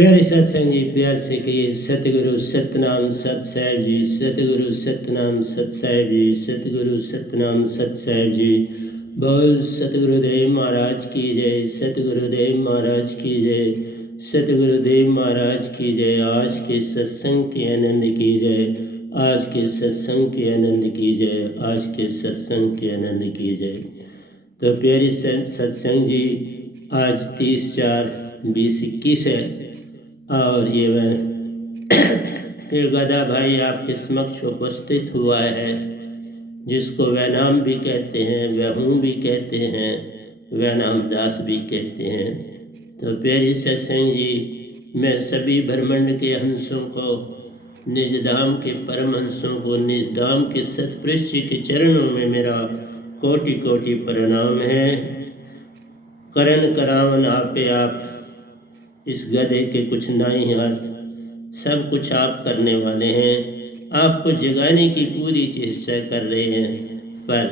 प्यारे सत्संग जी, प्यार से कहिए सतगुरु सतनाम सत साहिब जी, सतगुरु सतनाम सत साहिब जी, सतगुरु सतनाम सत साहिब जी। बोल सतगुरुदेव महाराज की जय, सतगुरुदेव महाराज की जय, सतगुरुदेव महाराज की जय। आज के सत्संग के आनंद की जय, आज के सत्संग के आनंद की जय, आज के सत्संग के आनंद की जय। तो प्यारे सत्संग जी, आज 30/4/2021 है और ये मैं ये गधा भाई आपके समक्ष उपस्थित हुआ है, जिसको वैनाम भी कहते हैं, वहूँ भी कहते हैं, वैनाम दास भी कहते हैं। तो प्यारी सत्संग जी, मैं सभी ब्रह्मांड के हंसों को, निज धाम के परम हंसों को, निज धाम के सतपुरुष जी के चरणों में मेरा कोटि कोटि प्रणाम है। करण करावन आपे आप, इस गधे के कुछ नहीं हाथ, सब कुछ आप करने वाले हैं। आपको जगाने की पूरी चेष्टा कर रहे हैं, पर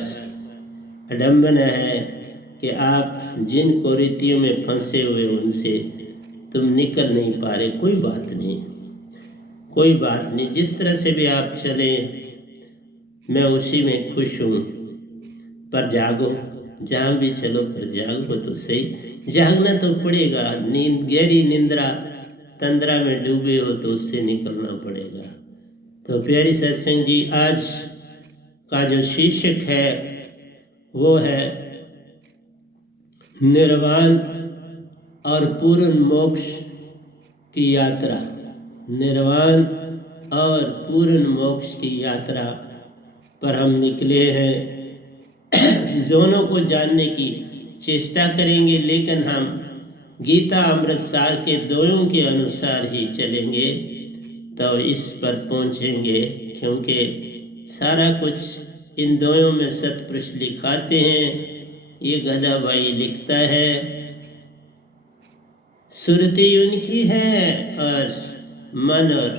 अडम्बना है कि आप जिन कुरीतियों में फंसे हुए उनसे तुम निकल नहीं पा रहे। कोई बात नहीं, कोई बात नहीं, जिस तरह से भी आप चले मैं उसी में खुश हूँ। पर जागो, जहाँ भी चलो पर जागो तो सही। जागना तो पड़ेगा, नींद गहरी निंद्रा तंद्रा में डूबे हो तो उससे निकलना पड़ेगा। तो प्यारी सत्संग जी, आज का जो शीर्षक है वो है निर्वाण और पूर्ण मोक्ष की यात्रा। निर्वाण और पूर्ण मोक्ष की यात्रा पर हम निकले हैं। दोनों को जानने की चेष्टा करेंगे, लेकिन हम गीता अमृत सार के दोयों के अनुसार ही चलेंगे तो इस पर पहुंचेंगे, क्योंकि सारा कुछ इन दोयों में सतपुरुष लिखाते हैं। ये गधा भाई लिखता है, सुरती उनकी है और मन और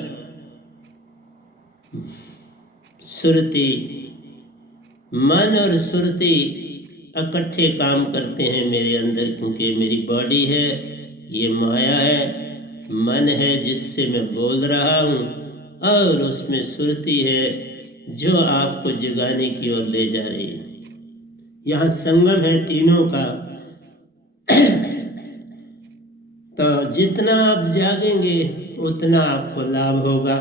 सुरती, मन और सुरती इकट्ठे काम करते हैं मेरे अंदर, क्योंकि मेरी बॉडी है, ये माया है, मन है जिससे मैं बोल रहा हूँ, और उसमें सुरती है जो आपको जगाने की ओर ले जा रही है। यहाँ संगम है तीनों का। तो जितना आप जागेंगे उतना आपको लाभ होगा।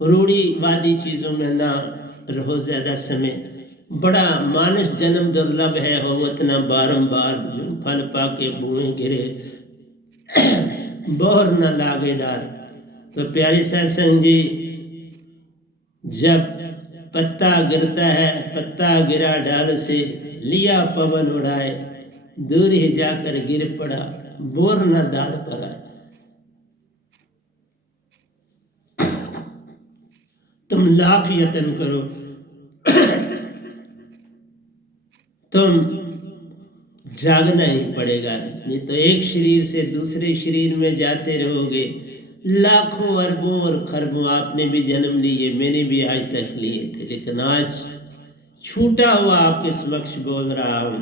रूढ़िवादी चीज़ों में ना रहो ज़्यादा समय। बड़ा मानस जन्म दुर्लभ है, हो उतना बारंबार फल पाके बुए गिरे बोहर न लागे डार। तो प्यारी सत्संग जी, जब पत्ता गिरता है, पत्ता गिरा डाल से, लिया पवन उड़ाए, दूर ही जाकर गिर पड़ा, बोर न दाल पड़ा। तुम लाख यत्न करो, तुम जागना ही पड़ेगा, नहीं तो एक शरीर से दूसरे शरीर में जाते रहोगे। लाखों अरबों और खरबों आपने भी जन्म लिए, मैंने भी आज तक लिए थे, लेकिन आज छूटा हुआ आपके समक्ष बोल रहा हूँ।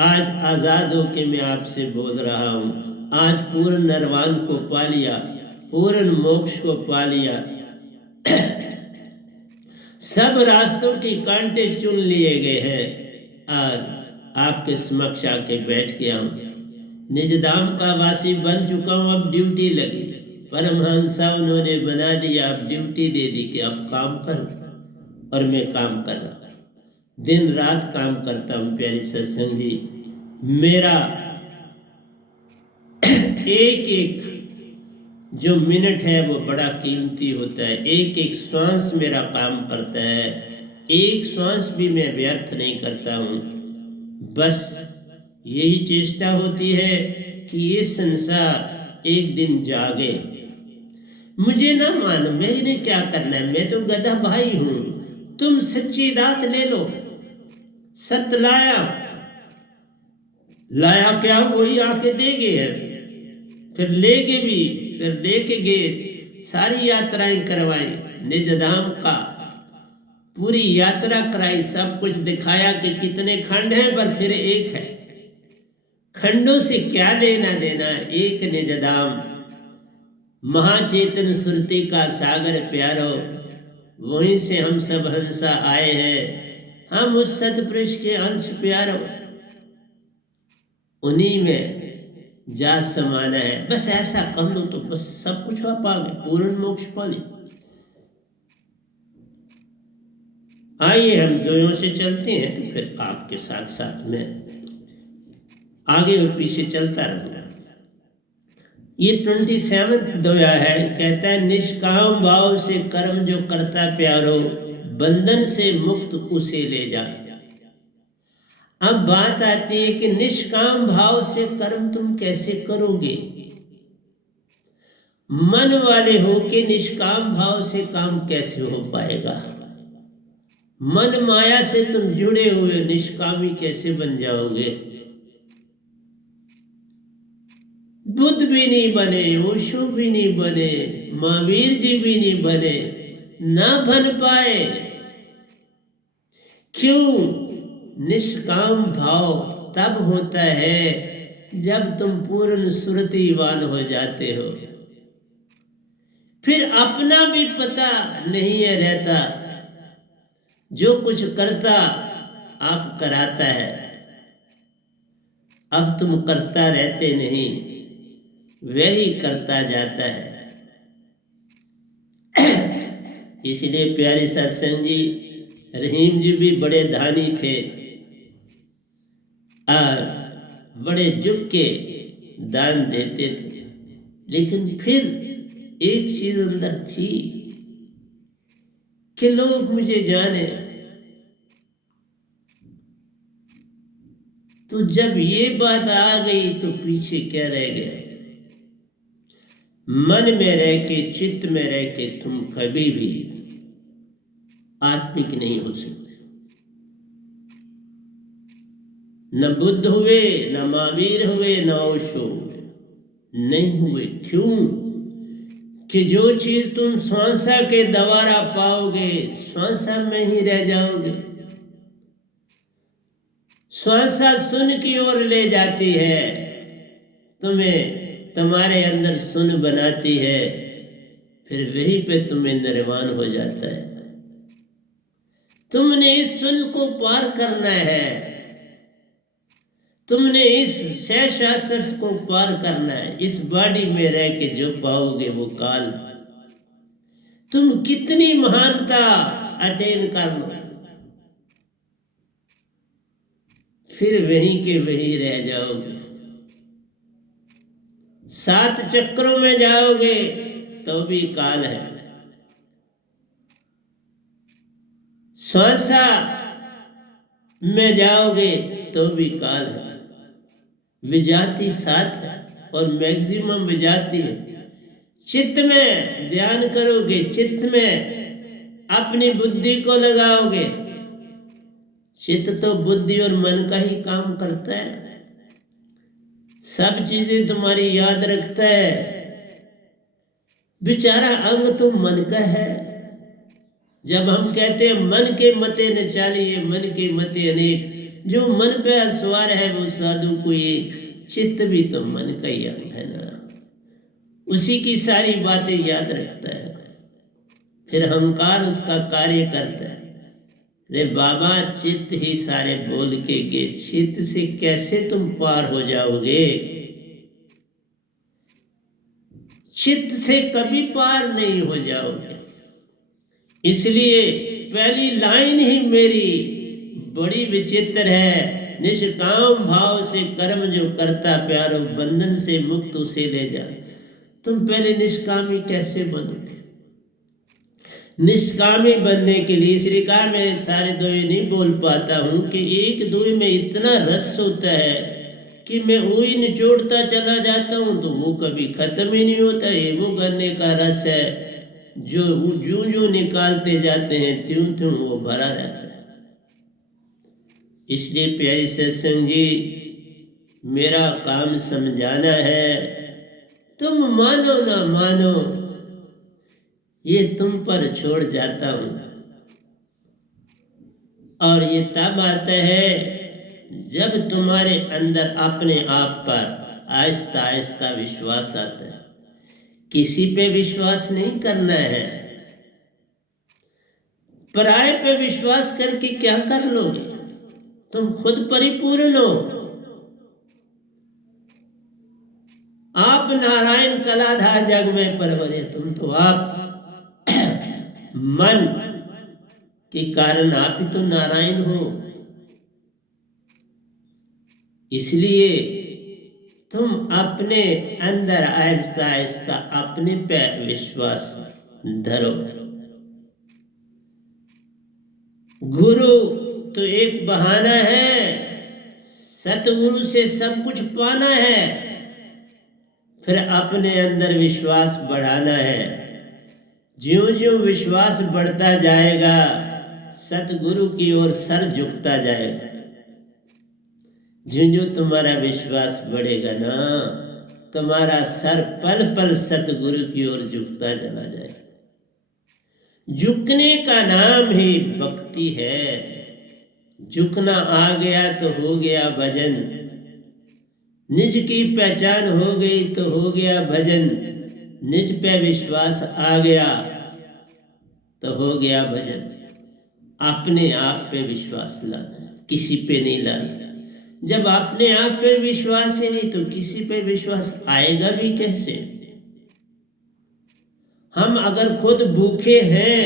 आज आज़ाद होके मैं आपसे बोल रहा हूँ। आज पूर्ण निर्वाण को पा लिया, पूर्ण मोक्ष को पा लिया। सब रास्तों के कांटे चुन लिए गए हैं और आपके समक्ष आके बैठ गया हूँ। निज धाम का वासी बन चुका हूँ, अब ड्यूटी लगी। परमहंसा उन्होंने बना दिया, अब ड्यूटी दे दी कि अब काम कर, और मैं काम कर रहा हूँ, दिन रात काम करता हूँ। प्यारी सत्संग जी, मेरा एक एक जो मिनट है वो बड़ा कीमती होता है। एक एक श्वास मेरा काम करता है, एक श्वास भी मैं व्यर्थ नहीं करता हूँ। बस यही चेष्टा होती है कि ये संसार एक दिन जागे। मुझे ना मानो मैंने क्या करना है, मैं तो गधा भाई हूँ। तुम सच्ची दात ले लो, सत लाया, लाया क्या वही आके देगे है, फिर लेके भी, फिर लेके गए, सारी यात्राएं करवाई, निज धाम का पूरी यात्रा कराई, सब कुछ दिखाया कि कितने खंड हैं, पर फिर एक है। खंडों से क्या लेना देना, एक निज धाम महाचेतन सुरति का सागर प्यारो, वहीं से हम सब हंसा आए हैं। हम उस सतपुरुष के अंश प्यारो, उन्हीं में जा समाना है। बस ऐसा कर लो तो बस सब कुछ आप पाओगे, पूर्ण मोक्ष पाले। आइए हम दोनों से चलते हैं, तो फिर आपके साथ साथ में आगे और पीछे चलता रहूंगा। ये 27 दोया है। कहता है निष्काम भाव से कर्म जो करता प्यारो, बंधन से मुक्त उसे ले जा। अब बात आती है कि निष्काम भाव से कर्म तुम कैसे करोगे। मन वाले हो कि निष्काम भाव से काम कैसे हो पाएगा। मन माया से तुम जुड़े हुए, निष्कामी कैसे बन जाओगे। बुद्ध भी नहीं बने, ओशो भी नहीं बने, महावीर जी भी नहीं बने, ना बन पाए। क्यों? निष्काम भाव तब होता है जब तुम पूर्ण सुरतिवान हो जाते हो। फिर अपना भी पता नहीं है रहता, जो कुछ करता आप कराता है। अब तुम करता रहते नहीं, वही करता जाता है। इसलिए प्यारे सत्संग जी, रहीम जी भी बड़े धानी थे और बड़े झुक के दान देते थे, लेकिन फिर एक चीज अंदर थी कि लोग मुझे जाने। तो जब ये बात आ गई तो पीछे क्या रह गया। मन में रह के, चित्त में रह के तुम कभी भी आत्मिक नहीं हो सकते। न बुद्ध हुए, न महावीर हुए, न ओशो हुए, नहीं हुए। क्यों? कि जो चीज तुम श्वासा के द्वारा पाओगे, श्वासा में ही रह जाओगे। श्वासा सुन की ओर ले जाती है तुम्हें, तुम्हारे अंदर सुन बनाती है, फिर वहीं पे तुम्हें निर्वाण हो जाता है। तुमने इस सुन को पार करना है, तुमने इस छह शास्त्र को पार करना है। इस बॉडी में रह के जो पाओगे वो काल। तुम कितनी महानता अटेन कर लो, फिर वहीं के वहीं रह जाओगे। 7 चक्रों में जाओगे तो भी काल है। श्वासा में जाओगे तो भी काल है। विजाति 7 है और मैक्सिमम विजाति है। चित्त में ध्यान करोगे, चित्त में अपनी बुद्धि को लगाओगे। चित्त तो बुद्धि और मन का ही काम करता है, सब चीजें तुम्हारी याद रखता है। बेचारा अंग तो मन का है। जब हम कहते हैं मन के मते न चालिए, मन के मते अनेक, जो मन पे सवार है वो साधु को ये। चित्त भी तो मन का ही अंग है ना, उसी की सारी बातें याद रखता है। फिर अहंकार उसका कार्य करता है। रे बाबा, चित्त ही सारे बोल के गे, चित्त से कैसे तुम पार हो जाओगे। चित्त से कभी पार नहीं हो जाओगे। इसलिए पहली लाइन ही मेरी बड़ी विचित्र है। निष्काम भाव से कर्म जो करता प्यारो, बंधन से मुक्त उसे ले जा। तुम पहले निष्कामी कैसे बनोगे। निष्कामी बनने के लिए इसलिए कहा, मैं सारे दोए नहीं बोल पाता हूं कि एक दोए में इतना रस होता है कि मैं वही निचोड़ता चला जाता हूं तो वो कभी खत्म ही नहीं होता। ये वो गन्ने का रस है जो जूं निकालते जाते हैं त्यों त्यों वो भरा रहता है। इसलिए प्यारी सत्संग जी, मेरा काम समझाना है। तुम मानो ना मानो, ये तुम पर छोड़ जाता हूं। और ये तब आता है जब तुम्हारे अंदर अपने आप पर आहिस्ता आहिस्ता विश्वास आता है किसी पे विश्वास नहीं करना है। पराये पे विश्वास करके क्या कर लोगे? तुम खुद परिपूर्ण हो। आप नारायण कलाधार जग में परवरे। तुम तो आप मन के कारण आप ही तो नारायण हो। इसलिए तुम अपने अंदर आहिस्ता आहिस्ता अपने पे विश्वास धरो। गुरु तो एक बहाना है, सतगुरु से सब कुछ पाना है, फिर अपने अंदर विश्वास बढ़ाना है। ज्यों ज्यों विश्वास बढ़ता जाएगा सतगुरु की ओर सर झुकता जाएगा। ज्यों ज्यों तुम्हारा विश्वास बढ़ेगा ना, तुम्हारा सर पल पल सतगुरु की ओर झुकता चला जाएगा। झुकने का नाम ही भक्ति है। झुकना आ गया तो हो गया भजन, निज की पहचान हो गई तो हो गया भजन, निज पे विश्वास आ गया तो हो गया भजन। अपने आप पे विश्वास लाना है, किसी पे नहीं लाना। जब अपने आप पे विश्वास ही नहीं तो किसी पे विश्वास आएगा भी कैसे? हम अगर खुद भूखे हैं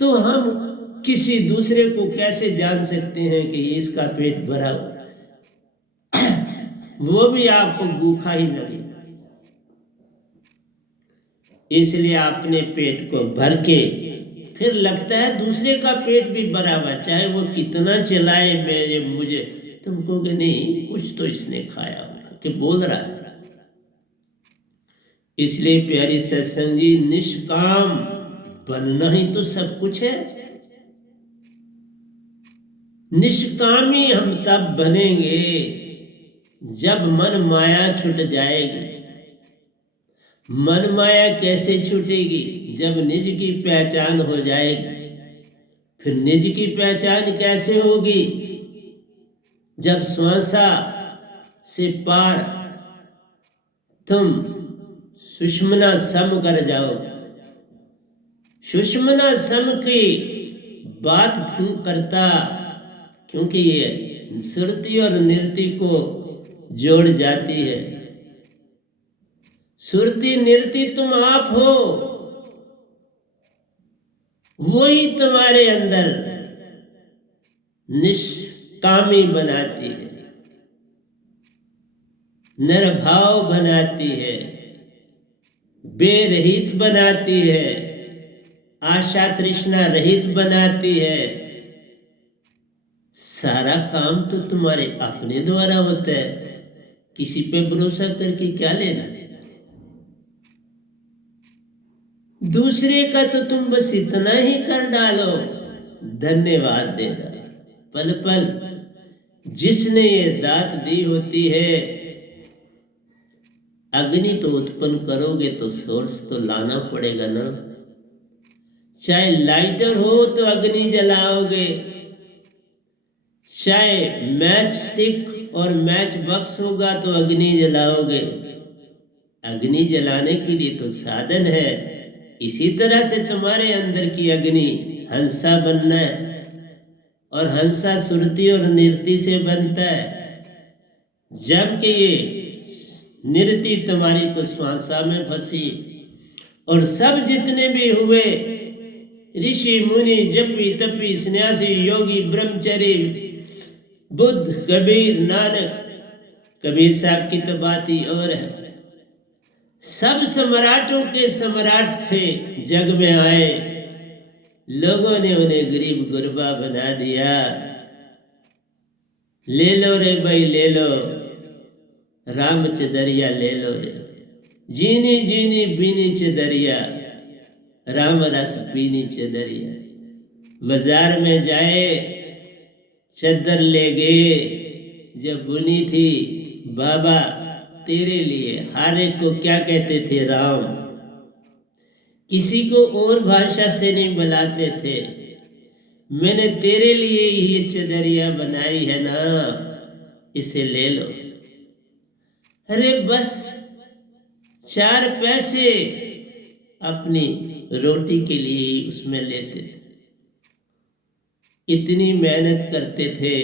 तो हम किसी दूसरे को कैसे जान सकते हैं कि इसका पेट भरा हुआ? वो भी आपको भूखा ही लगेगा। इसलिए अपने पेट को भर के फिर लगता है दूसरे का पेट भी भरा हुआ, चाहे वो कितना चलाए मेरे मुझे, तुम कहोगे नहीं कुछ तो इसने खाया होगा कि बोल रहा है। इसलिए प्यारी सत्संग जी, निष्काम बनना ही तो सब कुछ है। निष्कामी हम तब बनेंगे जब मन माया छूट जाएगी। मन माया कैसे छूटेगी? जब निज की पहचान हो जाएगी। फिर निज की पहचान कैसे होगी? जब श्वासा से पार तुम सुषुम्ना सम कर जाओ। सुषुम्ना सम की बात क्यों करता? क्योंकि ये श्रुति और निरति को जोड़ जाती है। श्रुति निरति तुम आप हो, वही तुम्हारे अंदर निष्कामी बनाती है, निर्भाव बनाती है, बेरहित बनाती है, आशा तृष्णा रहित बनाती है। सारा काम तो तुम्हारे अपने द्वारा होता है, किसी पे भरोसा करके क्या लेना? दूसरे का तो तुम बस इतना ही कर डालो, धन्यवाद देना। पल पल जिसने ये दात दी होती है, अग्नि तो उत्पन्न करोगे तो सोर्स तो लाना पड़ेगा ना। चाहे लाइटर हो तो अग्नि जलाओगे, चाहे मैच स्टिक और मैच बॉक्स होगा तो अग्नि जलाओगे। अग्नि जलाने के लिए तो साधन है। इसी तरह से तुम्हारे अंदर की अग्नि हंसा बनना है, और हंसा सुरति और निरति से बनता है। जबकि ये निरति तुम्हारी तो श्वासा में फंसी, और सब जितने भी हुए ऋषि मुनि जपी तपी सन्यासी योगी ब्रह्मचारी बुद्ध कबीर नानक, कबीर साहब की तो बात ही और है। सब सम्राटों के सम्राट थे, जग में आए, लोगों ने उन्हें गरीब गुरबा बना दिया। ले लो रे भाई ले लो, राम चदरिया ले लो रे, जीनी जीनी बीनी चदरिया, राम रस पीनी चदरिया। बाजार में जाए चद्दर ले गए, जब बुनी थी बाबा तेरे लिए, हर एक को क्या कहते थे? राम। किसी को और भाषा से नहीं बुलाते थे। मैंने तेरे लिए ही ये चदरिया बनाई है ना, इसे ले लो। अरे बस 4 पैसे अपनी रोटी के लिए उसमें लेते थे। इतनी मेहनत करते थे,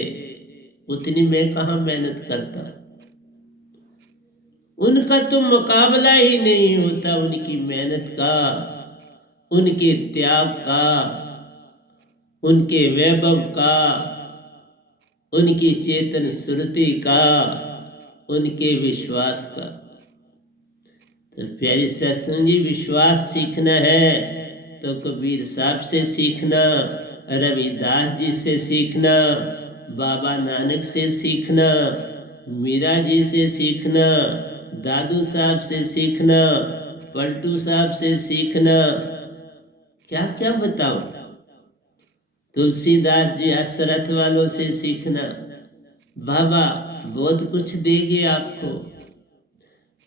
उतनी मैं कहाँ मेहनत करता। उनका तो मुकाबला ही नहीं होता, उनकी मेहनत का, उनके त्याग का, उनके वैभव का, उनकी चेतन सुरति का, उनके विश्वास का। तो प्यारी सत्संग जी, विश्वास सीखना है तो कबीर साहब से सीखना, रविदास जी से सीखना, बाबा नानक से सीखना, मीरा जी से सीखना, दादू साहब से सीखना, पलटू साहब से सीखना। क्या क्या बताओ, तुलसीदास जी हसरत वालों से सीखना। बाबा बहुत कुछ देंगे आपको,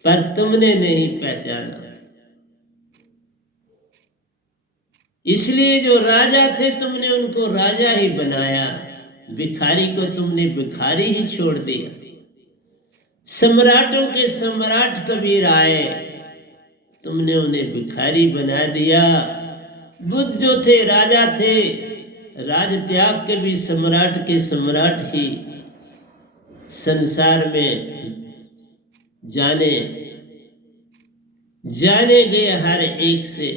पर तुमने नहीं पहचाना। इसलिए जो राजा थे तुमने उनको राजा ही बनाया, भिखारी को तुमने भिखारी ही छोड़ दिया। सम्राटों के सम्राट कबीर आए, तुमने उन्हें भिखारी बना दिया। बुद्ध जो थे राजा थे, राज त्याग के भी सम्राट के सम्राट ही संसार में जाने गए हर एक से।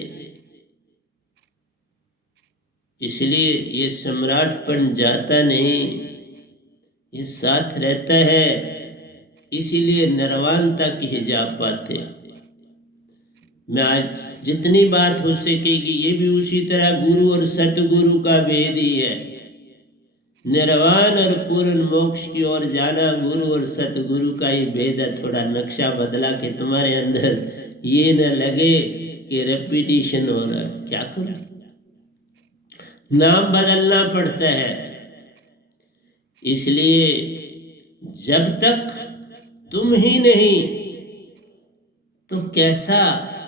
इसलिए ये सम्राटपन जाता नहीं, ये साथ रहता है। इसीलिए निर्वाण तक ही जा पाते। मैं आज जितनी बात हो सकेगी ये भी उसी तरह गुरु और सतगुरु का भेद ही है। निर्वाण और पूर्ण मोक्ष की ओर जाना गुरु और सतगुरु का ही भेद है। थोड़ा नक्शा बदला के तुम्हारे अंदर ये न लगे कि रेपिटेशन हो रहा है। क्या करूं, नाम बदलना पड़ता है। इसलिए जब तक तुम ही नहीं तो कैसा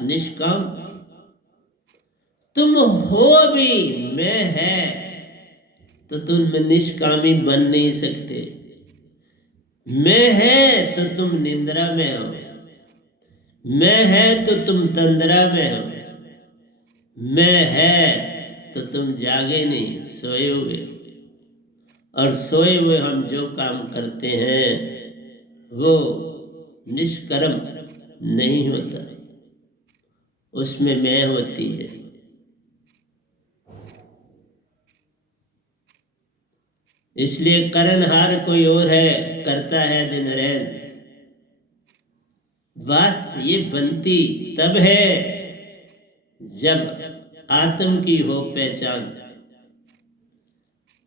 निष्काम, तुम हो भी मैं है तो तुम निष्कामी बन नहीं सकते। मैं है तो तुम निंद्रा में हो, मैं है तो तुम तंद्रा में हो, मैं है तो तुम जागे नहीं, सोए हुए। और सोए हुए हम जो काम करते हैं वो निष्कर्म नहीं होता, उसमें मैं होती है। इसलिए करनहार कोई और है, करता है दिन रैन। बात ये बनती तब है जब आत्म की हो पहचान।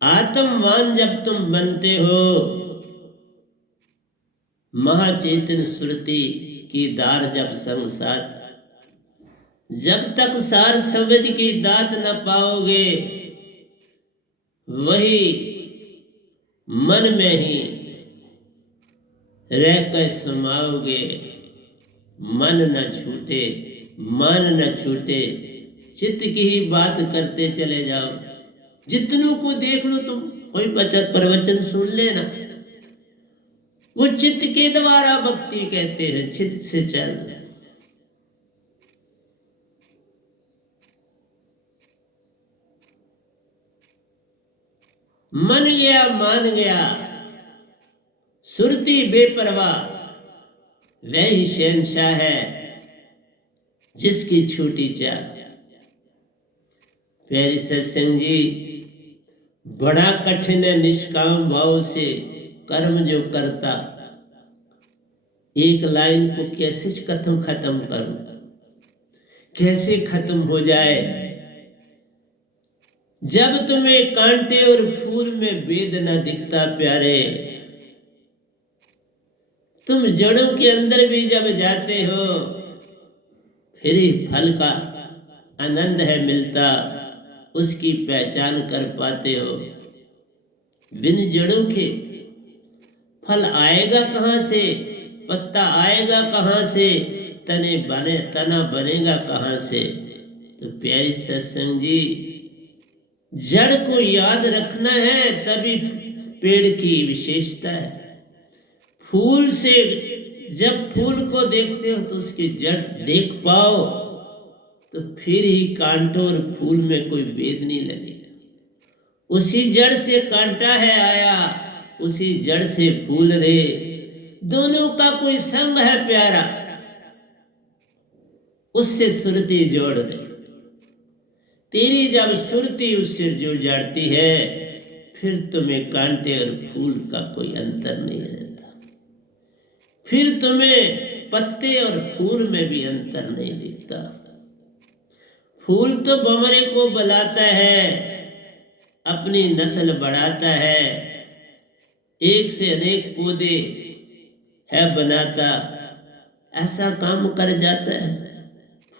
आत्मवान जब तुम बनते हो, महाचेतन सुरति की दार जब संग साथ, जब तक सार समझ की दात न पाओगे वही मन में ही रहकर समाओगे। मन न छूटे, मन न छूटे, चित्त की ही बात करते चले जाओ। जितनों को देख लो तुम, कोई प्रवचन सुन लेना, वो चित्त के द्वारा भक्ति कहते हैं। चित्त से चल, मन गया मान गया, सुरती बेपरवाह, वह ही शहंशाह है जिसकी छूटी चाह। प्यारी सत्संग जी, बड़ा कठिन है निष्काम भाव से कर्म जो करता। एक लाइन को कैसे खत्म करूं, कैसे खत्म हो जाए। जब तुम्हें कांटे और फूल में भेद न दिखता प्यारे, तुम जड़ों के अंदर भी जब जाते हो फिर ही फल का आनंद है मिलता, उसकी पहचान कर पाते हो। बिन जड़ों के फल आएगा कहाँ से, पत्ता आएगा कहाँ से, तना बनेगा कहाँ से। तो प्यारी सत्संग जी, जड़ को याद रखना है, तभी पेड़ की विशेषता है। फूल से जब फूल को देखते हो तो उसकी जड़ देख पाओ तो फिर ही कांटों और फूल में कोई भेद नहीं लगेगा। उसी जड़ से कांटा है आया, उसी जड़ से फूल रे, दोनों का कोई संग है प्यारा, उससे सुरती जोड़ दे। तेरी जब सुरती उससे जुड़ जाती है फिर तुम्हें कांटे और फूल का कोई अंतर नहीं रहता, फिर तुम्हें पत्ते और फूल में भी अंतर नहीं दिखता। फूल तो भंवरे को बुलाता है, अपनी नस्ल बढ़ाता है, एक से अनेक पौधे है बनाता, ऐसा काम कर जाता है।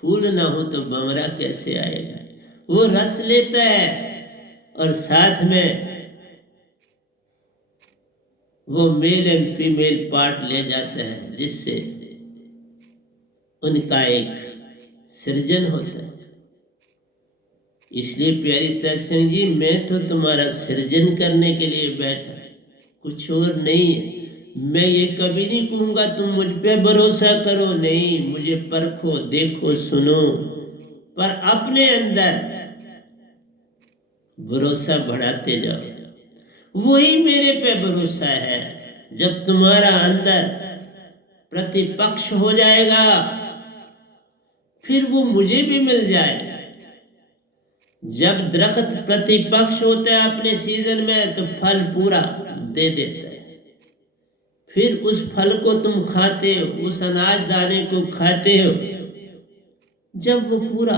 फूल ना हो तो भंवरा कैसे आएगा? वो रस लेता है और साथ में वो मेल एंड फीमेल पार्ट ले जाता है, जिससे उनका एक सृजन होता है। इसलिए प्यारी सत्संग जी, मैं तो तुम्हारा सृजन करने के लिए बैठा, कुछ और नहीं है। मैं ये कभी नहीं कहूंगा तुम मुझ पे भरोसा करो, नहीं, मुझे परखो, देखो, सुनो, पर अपने अंदर भरोसा बढ़ाते जाओ। वही मेरे पे भरोसा है। जब तुम्हारा अंदर प्रतिपक्ष हो जाएगा फिर वो मुझे भी मिल जाएगा। जब दरख्त प्रतिपक्ष होता है अपने सीजन में तो फल पूरा दे देता है, फिर उस फल को तुम खाते हो, उस अनाज दाने को खाते हो जब वो पूरा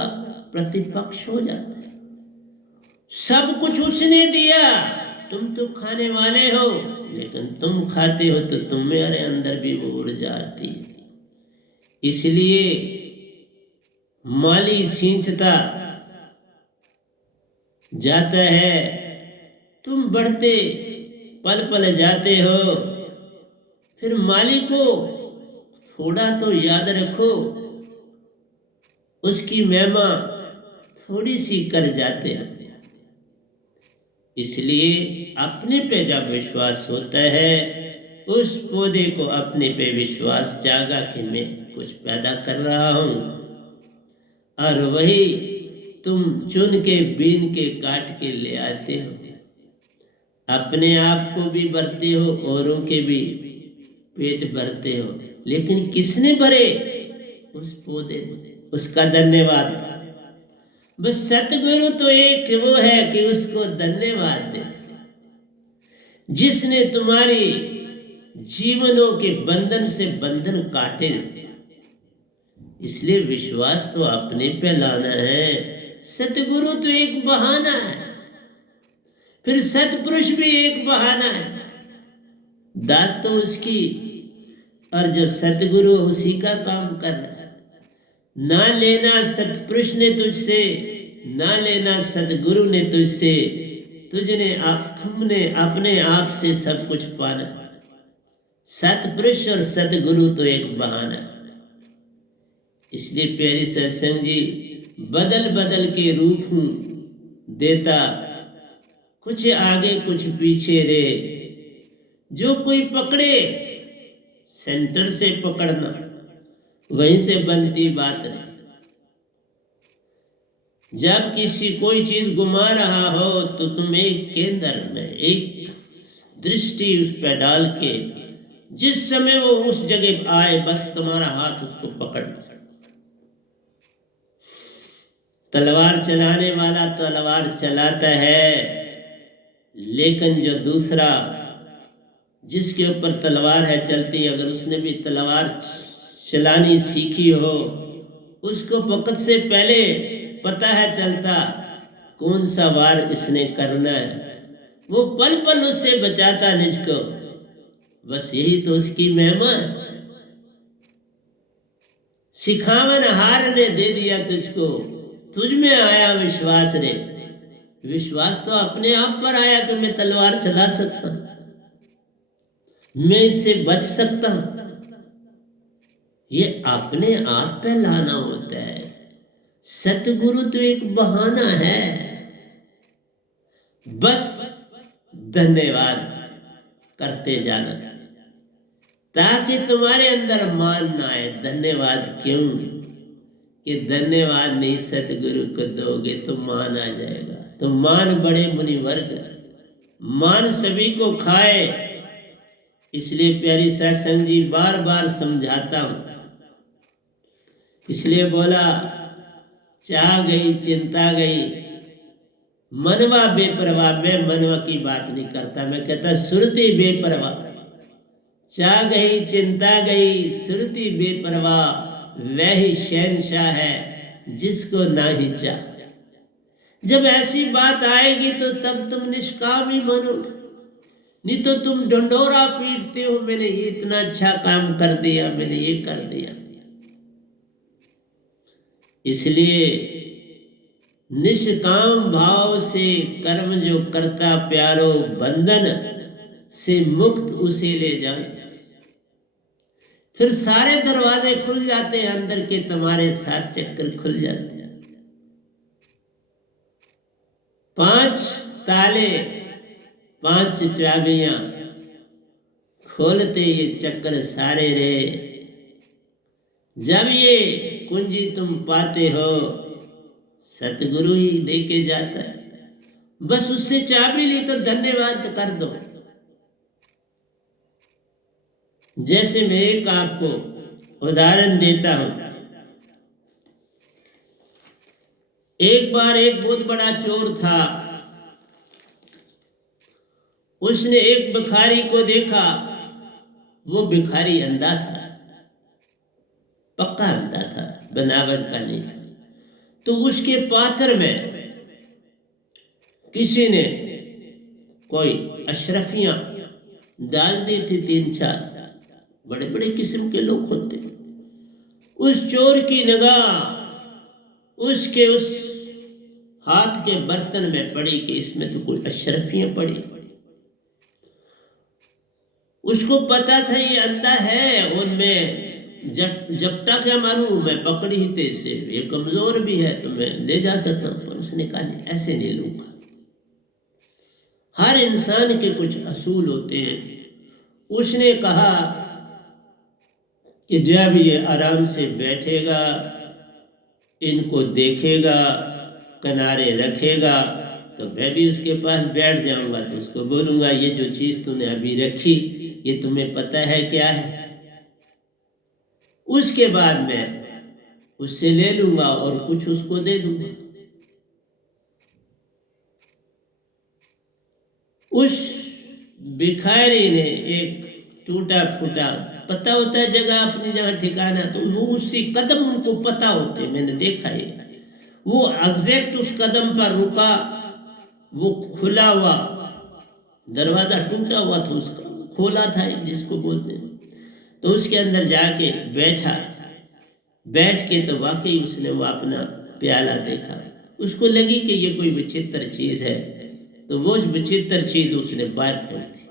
प्रतिपक्ष हो जाता है। सब कुछ उसने दिया, तुम तो खाने वाले हो, लेकिन तुम खाते हो तो तुम्हारे अंदर भी वो ऊर्जा आती है। इसलिए माली सींचता जाता है, तुम बढ़ते पल पल जाते हो, फिर माली को थोड़ा तो याद रखो, उसकी महिमा थोड़ी सी कर जाते हैं। इसलिए अपने पे जब विश्वास होता है, उस पौधे को अपने पे विश्वास जागा कि मैं कुछ पैदा कर रहा हूं, और वही तुम चुन के बीन के काट के ले आते हो, अपने आप को भी भरते हो, औरों के भी पेट भरते हो। लेकिन किसने भरे? उस पौधे ने। उसका धन्यवाद। बस सतगुरु तो एक वो है कि उसको धन्यवाद दे, जिसने तुम्हारी जीवनों के बंधन से बंधन काटे। इसलिए विश्वास तो अपने पे लाना है। सतगुरु तो एक बहाना है, फिर सतपुरुष भी एक बहाना है। दात तो उसकी, और जो सतगुरु उसी का काम कर रहा है। ना लेना सतपुरुष ने तुझसे, ना लेना सतगुरु ने तुझसे, तुमने अपने आप से सब कुछ पाना। सतपुरुष और सतगुरु तो एक बहाना। इसलिए प्यारी सत्संग जी, बदल बदल के रूप हूं देता, कुछ आगे कुछ पीछे रे, जो कोई पकड़े सेंटर से पकड़ना, वहीं से बनती बात नहीं। जब किसी कोई चीज घुमा रहा हो तो तुम एक केंद्र में एक दृष्टि उस पर डाल के, जिस समय वो उस जगह आए बस तुम्हारा हाथ उसको पकड़। तलवार चलाने वाला तलवार चलाता है, लेकिन जो दूसरा जिसके ऊपर तलवार है चलती, अगर उसने भी तलवार चलानी सीखी हो, उसको वक्त से पहले पता है चलता कौन सा वार इसने करना है, वो पल पल उससे बचाता निज को। बस यही तो उसकी महिमा है। सिखावन हार ने दे दिया तुझको, तुझ में आया विश्वास रे। विश्वास तो अपने आप पर आया कि मैं तलवार चला सकता हूं, मैं इससे बच सकता हूं। ये अपने आप पे लाना होता है। सतगुरु तो एक बहाना है। बस धन्यवाद करते जाना। ताकि तुम्हारे अंदर मान ना आए। धन्यवाद क्यों? कि धन्यवाद नहीं सतगुरु को दोगे तो मान आ जाएगा। तो मान बड़े मुनिवर्ग, मान सभी को खाए। इसलिए प्यारी सत्संग जी बार बार समझाता हूं, इसलिए बोला चाह गई चिंता गई, मनवा बेपरवाह। मैं मनवा की बात नहीं करता, मैं कहता सुरती बेपरवाह। चाह गई चिंता गई, सुरती बेपरवाह। वही शहंशाह है जिसको ना ही चाह। जब ऐसी बात आएगी तो तब तुम निष्काम ही बनो, नहीं तो तुम ढंढोरा पीटते हो, मैंने ये इतना अच्छा काम कर दिया, मैंने ये कर दिया। इसलिए निष्काम भाव से कर्म जो करता प्यारो, बंधन से मुक्त उसे ले जाए। फिर सारे दरवाजे खुल जाते हैं, अंदर के तुम्हारे 7 चक्कर खुल जाते हैं। 5 ताले 5 चाबियां खोलते ये चक्कर सारे रे। जब ये कुंजी तुम पाते हो, सतगुरु ही देके जाता है। बस उससे चाबी ली तो धन्यवाद कर दो। जैसे मैं एक आपको उदाहरण देता हूं। एक बार एक बहुत बड़ा चोर था, उसने एक भिखारी को देखा। वो भिखारी अंधा था, पक्का अंधा था, बनावट का नहीं था। तो उसके पात्र में किसी ने कोई अशरफियां डाल दी थी, 3-4 बड़े बड़े किस्म के लोग होते। उस चोर की निगाह उसके उस हाथ के बर्तन में पड़ी कि इसमें तो कोई अशरफियां पड़ी। उसको पता था ये अंधा है, उनमें जपटा क्या मानूं मैं, पकड़ी ही तेज से, ये कमजोर भी है तो मैं ले जा सकता हूं। पर उसने कहा नहीं, ऐसे नहीं लूंगा। हर इंसान के कुछ असूल होते हैं। उसने कहा कि जब ये आराम से बैठेगा, इनको देखेगा, किनारे रखेगा, तो मैं भी उसके पास बैठ जाऊंगा। तो उसको बोलूंगा ये जो चीज तूने अभी रखी, ये तुम्हें पता है क्या है? उसके बाद मैं उससे ले लूंगा और कुछ उसको दे दूंगा। उस भिखारी ने एक टूटा फूटा, पता होता है जगह अपनी जगह ठिकाना, तो वो उसी कदम उनको पता होते, मैंने देखा है। वो एग्जैक्ट उस कदम पर रुका। वो खुला हुआ दरवाजा टूटा हुआ था, उसका खोला था जिसको बोलते हैं। तो उसके अंदर जाके बैठा। बैठ के तो वाकई उसने वो अपना प्याला देखा। उसको लगी कि ये कोई विचित्र चीज है, तो वो विचित्र चीज उसने बाहर फेंक दी,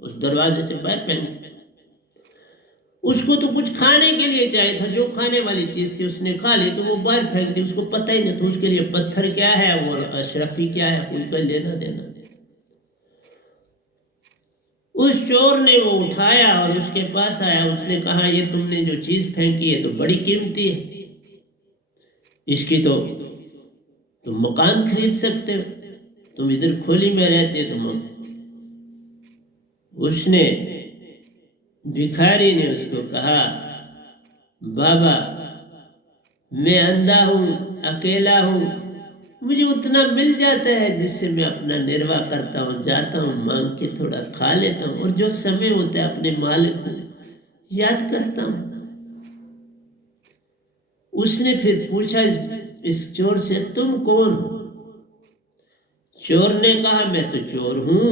उस दरवाजे से बाहर फेंक दी। उसको तो कुछ खाने के लिए चाहिए था, जो खाने वाली चीज थी उसने खा ली, तो वो बाहर फेंक दी। उसको पता ही नहीं था उसके लिए पत्थर क्या है और अशरफी क्या है, उनका लेना देना। उस चोर ने वो उठाया और उसके पास आया। उसने कहा ये तुमने जो चीज फेंकी है तो बड़ी कीमती है, इसकी तो तुम मकान खरीद सकते हो, तुम इधर खोली में रहते तुम। उसने भिखारी ने उसको कहा बाबा मैं अंधा हूं, अकेला हूं, मुझे उतना मिल जाता है जिससे मैं अपना निर्वाह करता हूँ, जाता हूँ मांग के थोड़ा खा लेता हूँ, और जो समय होता है अपने मालिक को याद करता हूँ। उसने फिर पूछा इस चोर से तुम कौन हो? चोर ने कहा मैं तो चोर हूं,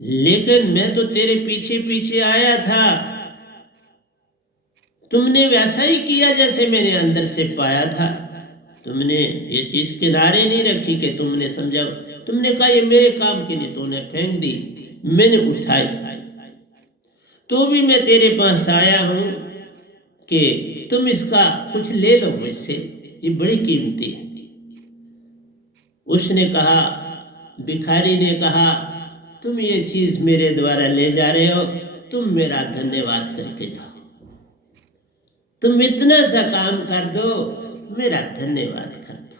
लेकिन मैं तो तेरे पीछे पीछे आया था, तुमने वैसा ही किया जैसे मैंने अंदर से पाया था। तुमने ये चीज किनारे नहीं रखी कि तुमने समझा, तुमने कहा ये मेरे काम की नहीं, तुमने फेंक दी, मैंने उठाई। तो भी मैं तेरे पास आया हूं कि तुम इसका कुछ ले लो मुझसे, ये बड़ी कीमती है। उसने कहा, भिखारी ने कहा तुम ये चीज मेरे द्वारा ले जा रहे हो, तुम मेरा धन्यवाद करके जाओ, तुम इतना सा काम कर दो, मेरा धन्यवाद कर दो।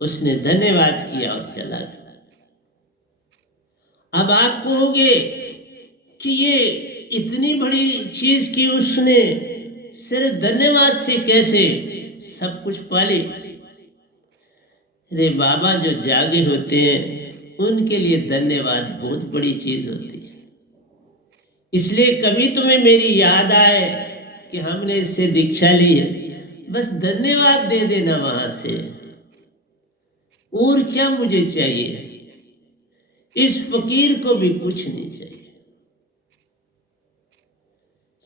उसने धन्यवाद किया और चला गया। अब आप कहोगे कि ये इतनी बड़ी चीज की उसने सिर्फ धन्यवाद से कैसे सब कुछ पाली। रे बाबा जो जागे होते हैं उनके लिए धन्यवाद बहुत बड़ी चीज होती है। इसलिए कभी तुम्हें मेरी याद आए कि हमने इससे दीक्षा ली है, बस धन्यवाद दे देना वहां से, और क्या मुझे चाहिए। इस फकीर को भी कुछ नहीं चाहिए।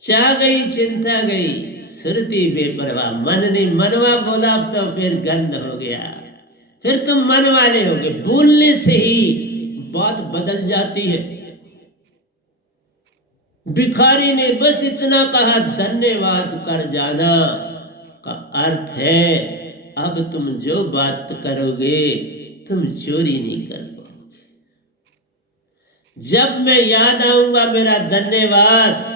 चाह गई चिंता गई, सुरती बेपरवाह, मन नहीं मनवा बोला तो फिर गंद हो गया। फिर तुम मन वाले हो गए, बोलने से ही बात बदल जाती है। भिखारी ने बस इतना कहा, धन्यवाद कर जाना का अर्थ है अब तुम जो बात करोगे तुम चोरी नहीं कर पाओगे। जब मैं याद आऊंगा मेरा धन्यवाद,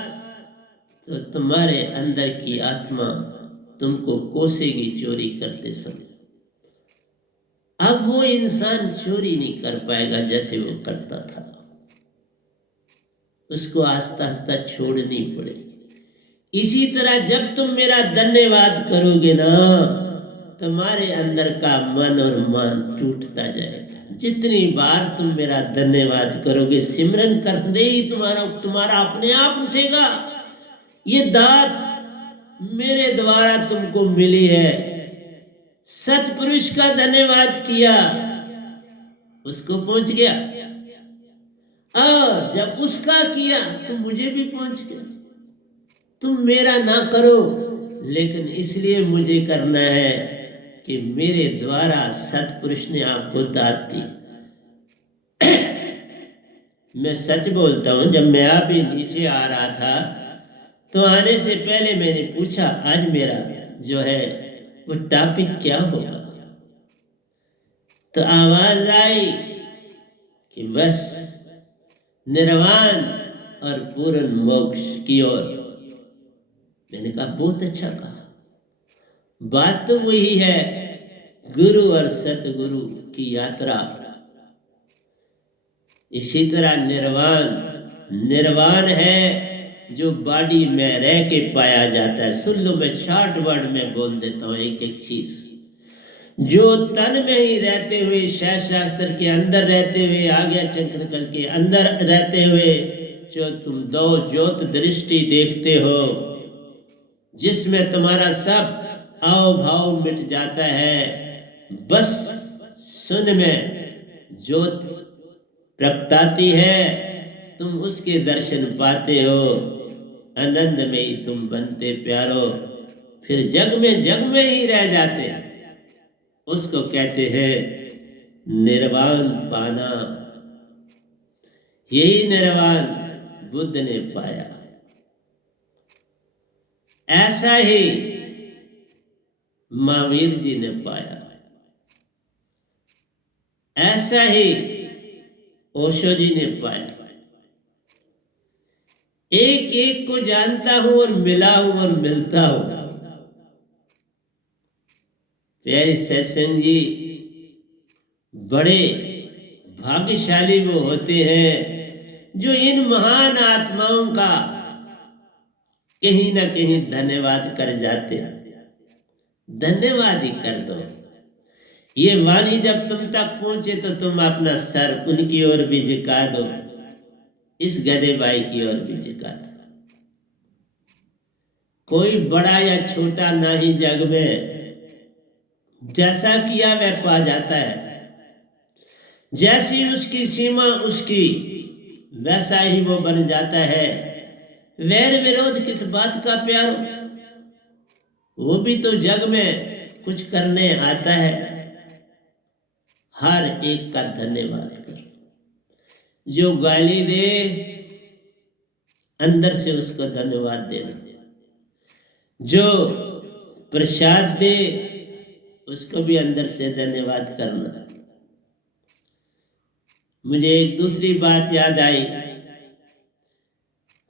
तो तुम्हारे अंदर की आत्मा तुमको कोसेगी चोरी करते समय। अब वो इंसान चोरी नहीं कर पाएगा जैसे वो करता था। उसको आस्ता आस्ता छोड़नी पड़ेगी। इसी तरह जब तुम मेरा धन्यवाद करोगे ना, तुम्हारे अंदर का मन और मान टूटता जाएगा। जितनी बार तुम मेरा धन्यवाद करोगे, सिमरन करते ही तुम्हारा अपने आप उठेगा। ये दात मेरे द्वारा तुमको मिली है। सतपुरुष का धन्यवाद किया, उसको पहुंच गया, और जब उसका किया तो मुझे भी पहुंच गया। तुम मेरा ना करो, लेकिन इसलिए मुझे करना है कि मेरे द्वारा सतपुरुष ने आपको दात दी। मैं सच बोलता हूं, जब मैं अभी नीचे आ रहा था तो आने से पहले मैंने पूछा आज मेरा जो है वो टॉपिक क्या होगा, तो आवाज आई कि बस निर्वाण और पूर्ण मोक्ष की ओर। मैंने कहा बहुत अच्छा कहा, बात तो वही है, गुरु और सतगुरु की यात्रा। इसी तरह निर्वाण है जो बॉडी में रह के पाया जाता है। सुन लो, मैं शॉर्ट वर्ड में बोल देता हूँ एक एक चीज। जो तन में ही रहते हुए, शास्त्र के अंदर रहते हुए, आज्ञा चक्र के अंदर रहते हुए जो तुम दो ज्योत दृष्टि देखते हो, जिसमें तुम्हारा सब आओ भाव मिट जाता है, बस सुन में ज्योत प्रगटाती है, तुम उसके दर्शन पाते हो, आनंद में ही तुम बनते प्यारो, फिर जग में ही रह जाते। उसको कहते हैं निर्वाण पाना। यही निर्वाण बुद्ध ने पाया। ऐसा ही महावीर जी ने पाया, ऐसा ही ओशो जी ने पाया। एक एक को जानता हूं और मिला हूं और मिलता हूं। प्यारे सत्संग जी, बड़े भाग्यशाली वो होते हैं जो इन महान आत्माओं का कहीं ना कहीं धन्यवाद कर जाते हैं। धन्यवाद ही कर दो। ये वाणी जब तुम तक पहुंचे तो तुम अपना सर उनकी ओर भी झुका दो, इस गधे भाई की ओर भी झुका दो। कोई बड़ा या छोटा ना ही जग में, जैसा किया वह पा जाता है। जैसी उसकी सीमा उसकी, वैसा ही वो बन जाता है। वैर विरोध किस बात का प्यारो, वो भी तो जग में कुछ करने आता है। हर एक का धन्यवाद करो। जो गाली दे अंदर से उसको धन्यवाद देना, जो प्रसाद दे उसको भी अंदर से धन्यवाद करना। मुझे एक दूसरी बात याद आई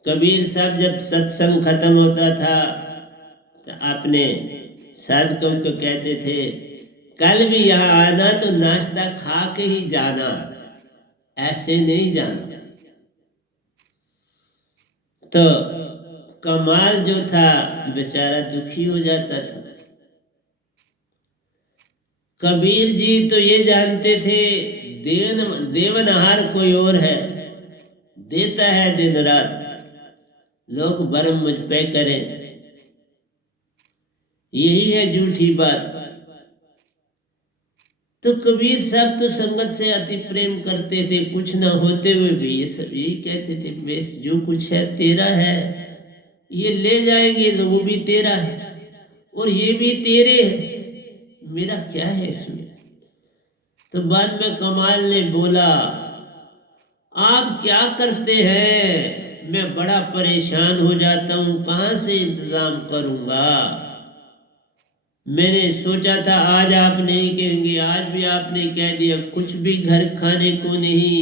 कबीर साहब जब सत्संग खत्म होता था तो अपने साधकों को कहते थे, कल भी यहाँ आना तो नाश्ता खा के ही जाना, ऐसे नहीं जाना। तो कमाल जो था बेचारा दुखी हो जाता था। कबीर जी तो ये जानते थे देवनहार कोई और है, देता है दिन रात, लोग भरम मुझ पे करें, यही है झूठी बात। तो कबीर साहब तो संगत से अति प्रेम करते थे, कुछ ना होते हुए भी ये सब यही कहते थे, बेश जो कुछ है तेरा है, ये ले जाएंगे तो वो भी तेरा है और ये भी तेरे है, मेरा क्या है इसमें। तो बाद में कमाल ने बोला, आप क्या करते हैं, मैं बड़ा परेशान हो जाता हूं, कहां से इंतजाम करूंगा। मैंने सोचा था आज आप नहीं कहेंगे, आज भी आपने कह दिया कुछ भी घर खाने को नहीं,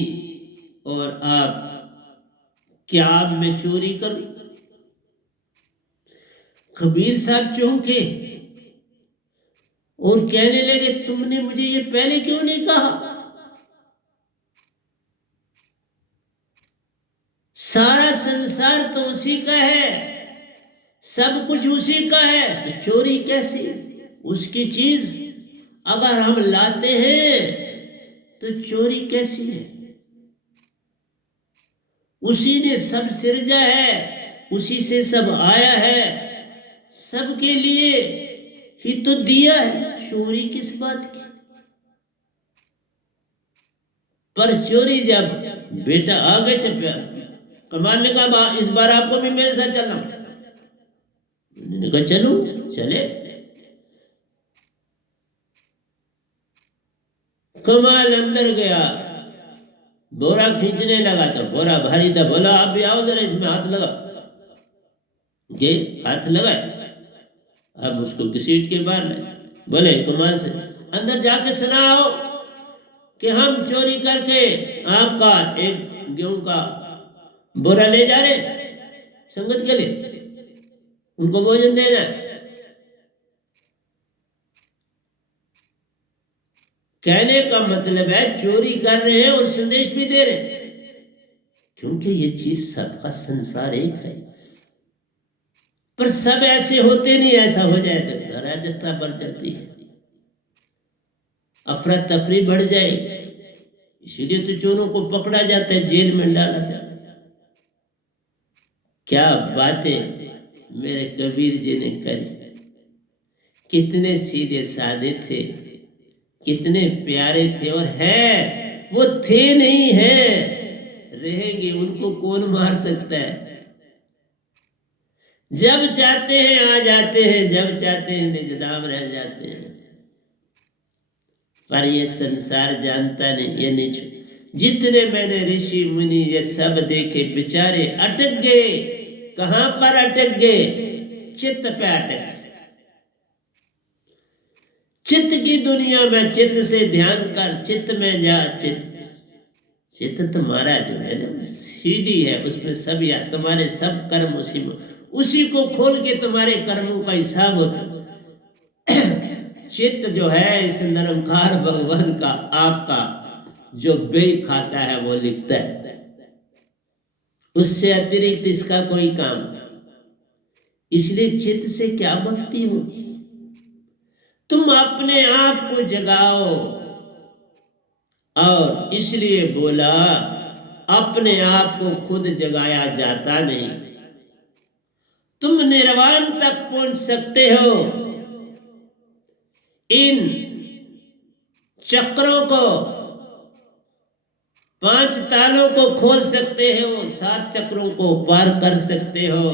और आप क्या अब मैं चोरी करूं। कबीर साहब चौंके और कहने लगे, तुमने मुझे ये पहले क्यों नहीं कहा। सारा संसार तो उसी का है, सब कुछ उसी का है, तो चोरी कैसी। उसकी चीज अगर हम लाते हैं तो चोरी कैसी है। उसी ने सब सिरजा है, उसी से सब आया है, सबके लिए ही तो दिया है, चोरी किस बात की। पर चोरी जब बेटा आ गए चप्या, कमाल ने कहा इस बार आपको भी मेरे साथ चलना। उन्होंने कहा चलो चले। कमाल अंदर गया, बोरा खींचने लगा तो बोरा भारी था, बोला आप भी आओ जरा इसमें हाथ लगा। ये हाथ लगाए, अब उसको घसीट के बाहर लाए, बोले कमाल से अंदर जाके सुनाओ कि हम चोरी करके आपका एक गेहूं का बोरा ले जा रहे संगत के लिए, उनको भोजन देना। कहने का मतलब है चोरी कर रहे हैं और संदेश भी दे रहे हैं, क्योंकि ये चीज सबका संसार एक है। पर सब ऐसे होते नहीं, ऐसा हो जाए तो अराजकता बढ़ जाती है, अफरा तफरी बढ़ जाएगी, इसीलिए तो चोरों को पकड़ा जाता है, जेल में डाला जाता है। क्या बातें मेरे कबीर जी ने करी, कितने सीधे साधे थे, कितने प्यारे थे, और है वो थे नहीं है, रहेंगे, उनको कौन मार सकता है। जब चाहते हैं आ जाते हैं, जब चाहते हैं निजदाम रह जाते हैं। पर ये संसार जानता नहीं, ये नहीं। जितने मैंने ऋषि मुनि ये सब देखे, बेचारे अटक गए। कहां पर अटक गए, चित्त पे अटक गए। चित्त की दुनिया में चित्त से ध्यान कर, चित्त में जा, चित्त तुम्हारा जो है ना सीढ़ी है, उसमें सब या तुम्हारे सब कर्म उसी को खोल के तुम्हारे कर्मों का हिसाब होता। चित्त जो है इस निरंकार भगवान का, आपका जो व्यय खाता है वो लिखता है, उससे अतिरिक्त इसका कोई काम नहीं। इसलिए चित्त से क्या भक्ति होगी। तुम अपने आप को जगाओ, और इसलिए बोला अपने आप को खुद जगाया जाता नहीं। तुम निर्वाण तक पहुंच सकते हो, इन चक्रों को, 5 तालों को खोल सकते हो, 7 चक्रों को पार कर सकते हो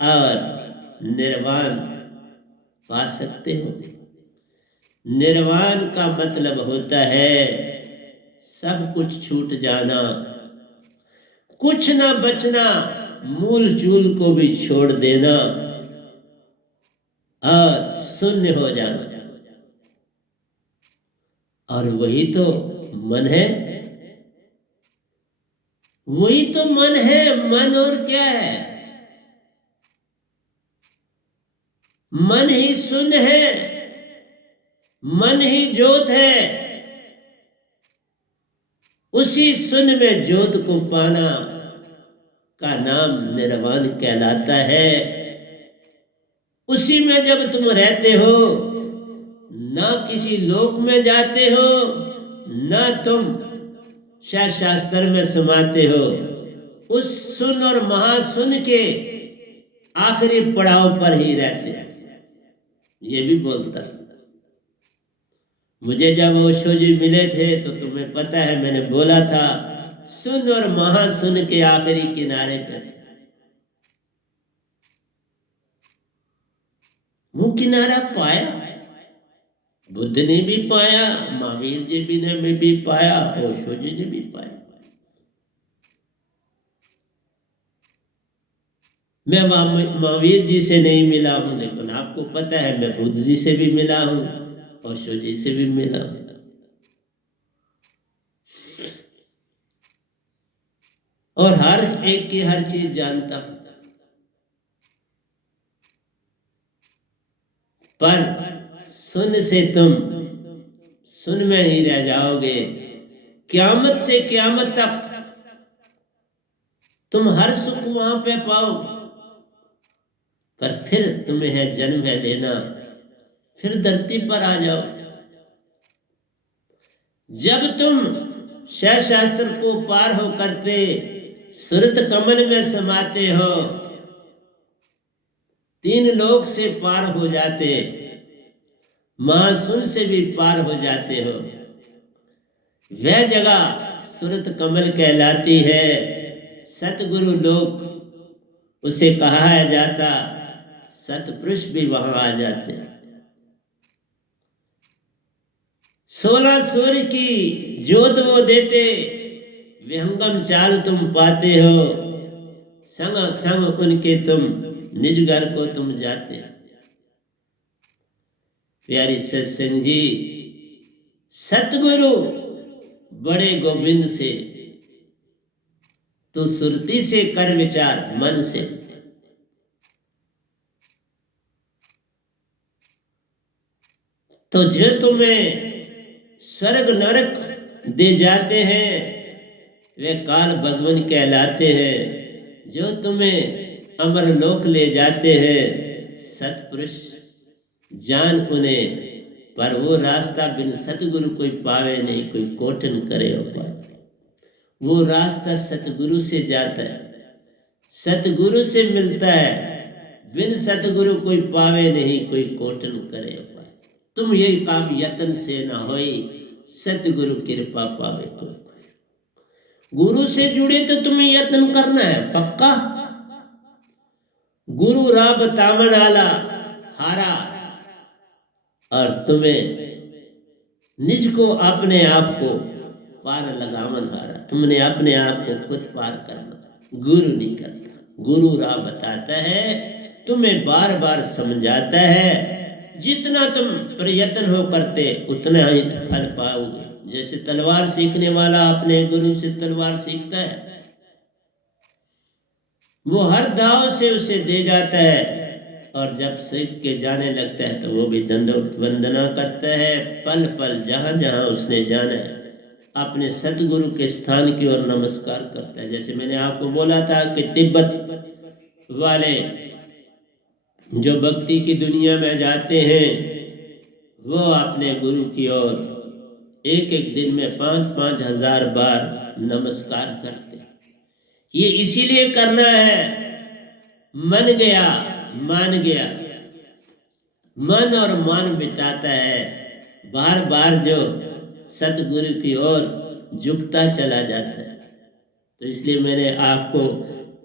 और निर्वाण पा सकते हो। निर्वाण का मतलब होता है सब कुछ छूट जाना, कुछ ना बचना, मूल चूल को भी छोड़ देना और शून्य हो जाना। और वही तो मन है, वही तो मन है। मन और क्या है? मन ही शून्य है, मन ही ज्योत है। उसी शून्य में ज्योत को पाना का नाम निर्वाण कहलाता है। उसी में जब तुम रहते हो, ना किसी लोक में जाते हो, ना तुम शास्त्र में समाते हो, उस सुन और महासुन के आखिरी पड़ाव पर ही रहते हैं। ये भी बोलता। मुझे जब ओशो जी मिले थे तो तुम्हें पता है मैंने बोला था सुन और महासुन के आखिरी किनारे पर। वो किनारा पाया, बुद्ध ने भी पाया, महावीर जी भी ने भी पाया, ओशो जी ने भी पाया। मैं महावीर जी से नहीं मिला हूं, लेकिन आपको पता है मैं बुद्ध जी से भी मिला हूं, ओशो जी से भी मिला हूं। और हर एक की हर चीज जानता हूं। पर सुन से तुम सुन में ही रह जाओगे। क़यामत से क़यामत तक तुम हर सुख वहां पे पाओगे। पर फिर तुम्हें है जन्म है लेना, फिर धरती पर आ जाओ। जब तुम शास्त्र को पार हो करते सुरत कमल में समाते हो, तीन लोक से पार हो जाते, महासुन से भी पार हो जाते हो। वह जगह सुरत कमल कहलाती है। सतगुरु लोक उसे कहा जाता, सतपुरुष भी वहां आ जाते। 16 सूर्य की ज्योत वो देते, विहंगम चाल तुम पाते हो। संग संग उनके तुम निज घर को तुम जाते। प्यारी सत्संग जी, सतगुरु बड़े गोविंद से तू सुरती से कर विचार मन से। तो जो तुम्हें स्वर्ग नरक दे जाते हैं वे काल भगवान कहलाते हैं। जो तुम्हें अमर लोक ले जाते हैं सतपुरुष जान उन्हें। पर वो रास्ता बिन सतगुरु कोई पावे नहीं, कोई कोटन करे उपाय। वो रास्ता सतगुरु से जाता है, सतगुरु से मिलता है। बिन सतगुरु कोई पावे नहीं, कोई कोटन करे उपाय। तुम ये काम यत्न से न होई, सतगुरु कृपा पावे कोई। गुरु से जुड़े तो तुम्हें यत्न करना है पक्का। गुरु राह बतावन आला हारा, और तुम्हें निज को अपने आप को पार लगावन हारा। तुमने अपने आप को खुद पार करना, गुरु नहीं करता। गुरु राह बताता है, तुम्हें बार बार समझाता है। जितना तुम प्रयत्न हो करते उतना ही फल पाओगे। जैसे तलवार सीखने वाला अपने गुरु से तलवार सीखता है, वो हर दाव से उसे दे जाता है। और जब सीख के जाने लगता है तो वो भी दंडवत वंदना करता है। पल पल जहां जहां उसने जाना है अपने सतगुरु के स्थान की ओर नमस्कार करता है। जैसे मैंने आपको बोला था कि तिब्बत वाले जो भक्ति की दुनिया में जाते हैं वो अपने गुरु की ओर एक एक दिन में 5-5 हजार बार नमस्कार करते हैं। ये इसीलिए करना है, मन गया मान गया। मन और मान बिताता है, बार बार जो सतगुरु की ओर झुकता चला जाता है। तो इसलिए मैंने आपको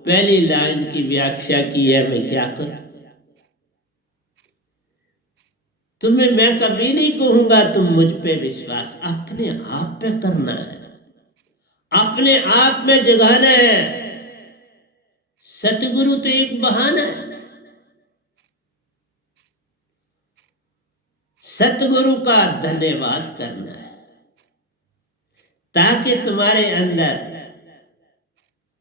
पहली लाइन की व्याख्या की है। मैं क्या करूं? तुम्हें मैं कभी नहीं कहूंगा तुम मुझ पे विश्वास, अपने आप पे करना है, अपने आप में जगाना है। सतगुरु तो एक बहाना है। सतगुरु का धन्यवाद करना है ताकि तुम्हारे अंदर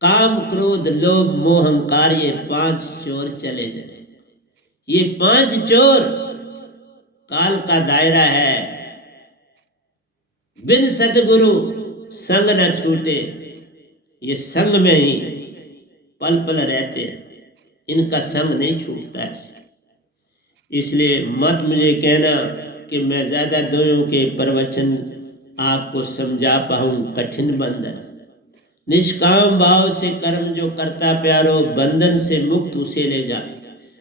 काम क्रोध लोभ मोह अहंकार, ये 5 चोर चले जाए। ये 5 चोर काल का दायरा है। बिन सतगुरु संग न छूटे, ये संग में ही पल पल रहते हैं, इनका संग नहीं छूटता है। इसलिए मत मुझे कहना कि मैं ज्यादा दोयों के प्रवचन आपको समझा पाऊं, कठिन बंधन। निष्काम भाव से कर्म जो करता प्यारो, बंधन से मुक्त उसे ले जा।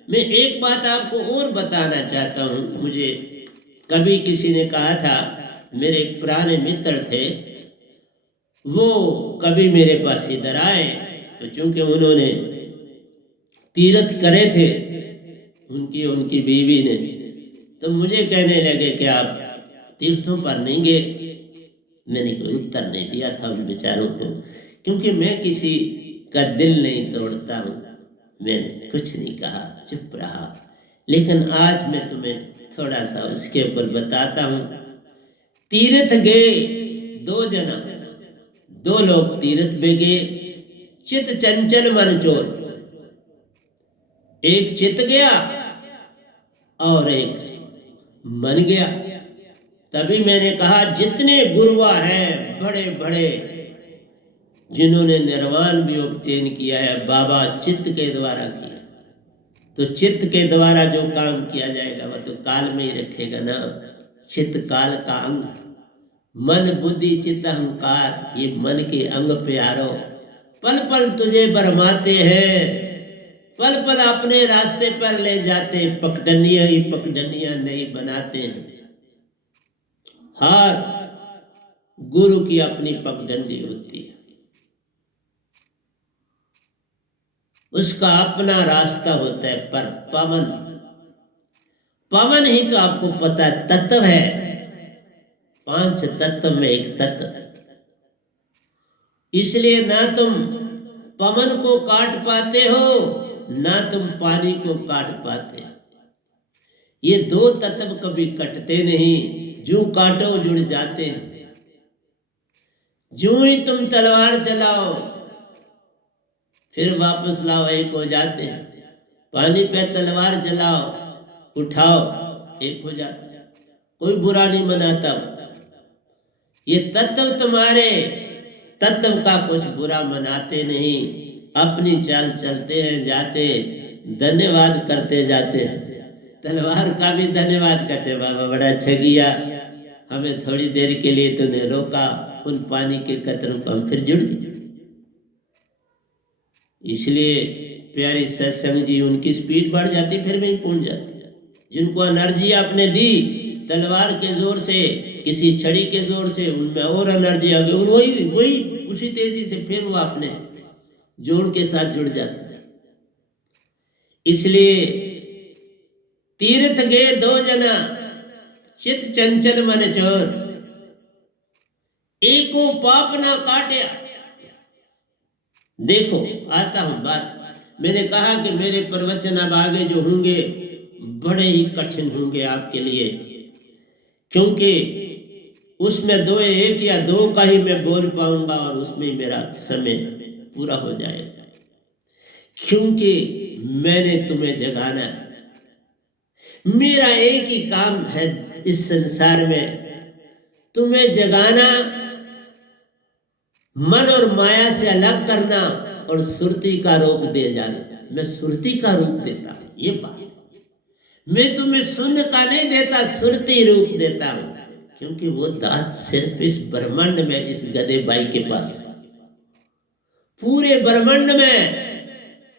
मैं एक बात आपको और बताना चाहता हूं। मुझे कभी किसी ने कहा था, मेरे एक पुराने मित्र थे, वो कभी मेरे पास इधर आए तो चूंकि उन्होंने तीर्थ करे थे, उनकी बीवी ने, तो मुझे कहने लगे कि आप तीर्थों पर नहीं गए। मैंने कोई उत्तर नहीं दिया था उन बेचारों को, क्योंकि मैं किसी का दिल नहीं तोड़ता हूँ। मैंने कुछ नहीं कहा, चुप रहा। लेकिन आज मैं तुम्हें थोड़ा सा उसके ऊपर बताता हूँ। तीर्थ गए 2 जना, 2 लोग तीर्थ में गए। चित चंचल मन चोर, एक चित गया और एक मन गया। तभी मैंने कहा, जितने गुरुआ हैं बड़े बड़े, जिन्होंने निर्वाण भी ऑब्टेन किया है, बाबा चित्त के द्वारा किया। तो चित्त के द्वारा जो काम किया जाएगा वह तो काल में ही रखेगा ना। चित्त काल का अंग, मन बुद्धि चित्त अहंकार, ये मन के अंग प्यारो पल पल तुझे बरमाते हैं, पल पल अपने रास्ते पर ले जाते, पगडंडियां ही पगडंडियां नहीं बनाते हैं। हर गुरु की अपनी पगडंडी होती है, उसका अपना रास्ता होता है। पर पवन, पवन ही तो आपको पता है तत्व है, 5 तत्व में एक तत्व। इसलिए ना तुम पवन को काट पाते हो, ना तुम पानी को काट पाते। ये 2 तत्व कभी कटते नहीं, जो काटो जुड़ जाते हैं। जो ही तुम तलवार चलाओ फिर वापस लाओ, एक हो जाते हैं। पानी पे तलवार चलाओ, उठाओ, एक हो जाते हैं। कोई बुरा नहीं मनाता। ये तत्व तुम्हारे तत्व का कुछ बुरा मनाते नहीं, अपनी चाल चलते हैं, जाते, धन्यवाद करते जाते हैं। तलवार का भी धन्यवाद करते, बाबा बड़ा अच्छा किया, हमें थोड़ी देर के लिए तूने रोका, उन पानी के कतरों को हम फिर जुड़ गए। इसलिए प्यारी सत्संग जी, उनकी स्पीड बढ़ जाती, फिर वहीं पहुंच जाती। जिनको एनर्जी आपने दी तलवार के जोर से, किसी छड़ी के जोर से, उनमें और एनर्जी आ गई, वही वही उसी तेजी से फिर वो आपने जोड़ के साथ जुड़ जाता है। इसलिए तीर्थ गए 2 जना, चित चंचल मन चोर, एको पाप ना काटिया। देखो आता हूं बात, मैंने कहा कि मेरे प्रवचन अब आगे जो होंगे बड़े ही कठिन होंगे आपके लिए, क्योंकि उसमें 2 1 या 2 का ही मैं बोल पाऊंगा और उसमें मेरा समय पूरा हो जाएगा। क्योंकि मैंने तुम्हें जगाना है। मेरा एक ही काम है इस संसार में, तुम्हें जगाना, मन और माया से अलग करना और सुरती का रूप दे जाना। मैं सुरती का रूप देता हूं, ये बात। मैं तुम्हें शून्य का नहीं देता, सुरती रूप देता हूं, क्योंकि वो दात सिर्फ इस ब्रह्मांड में, इस गधे भाई के पास, पूरे ब्रह्मांड में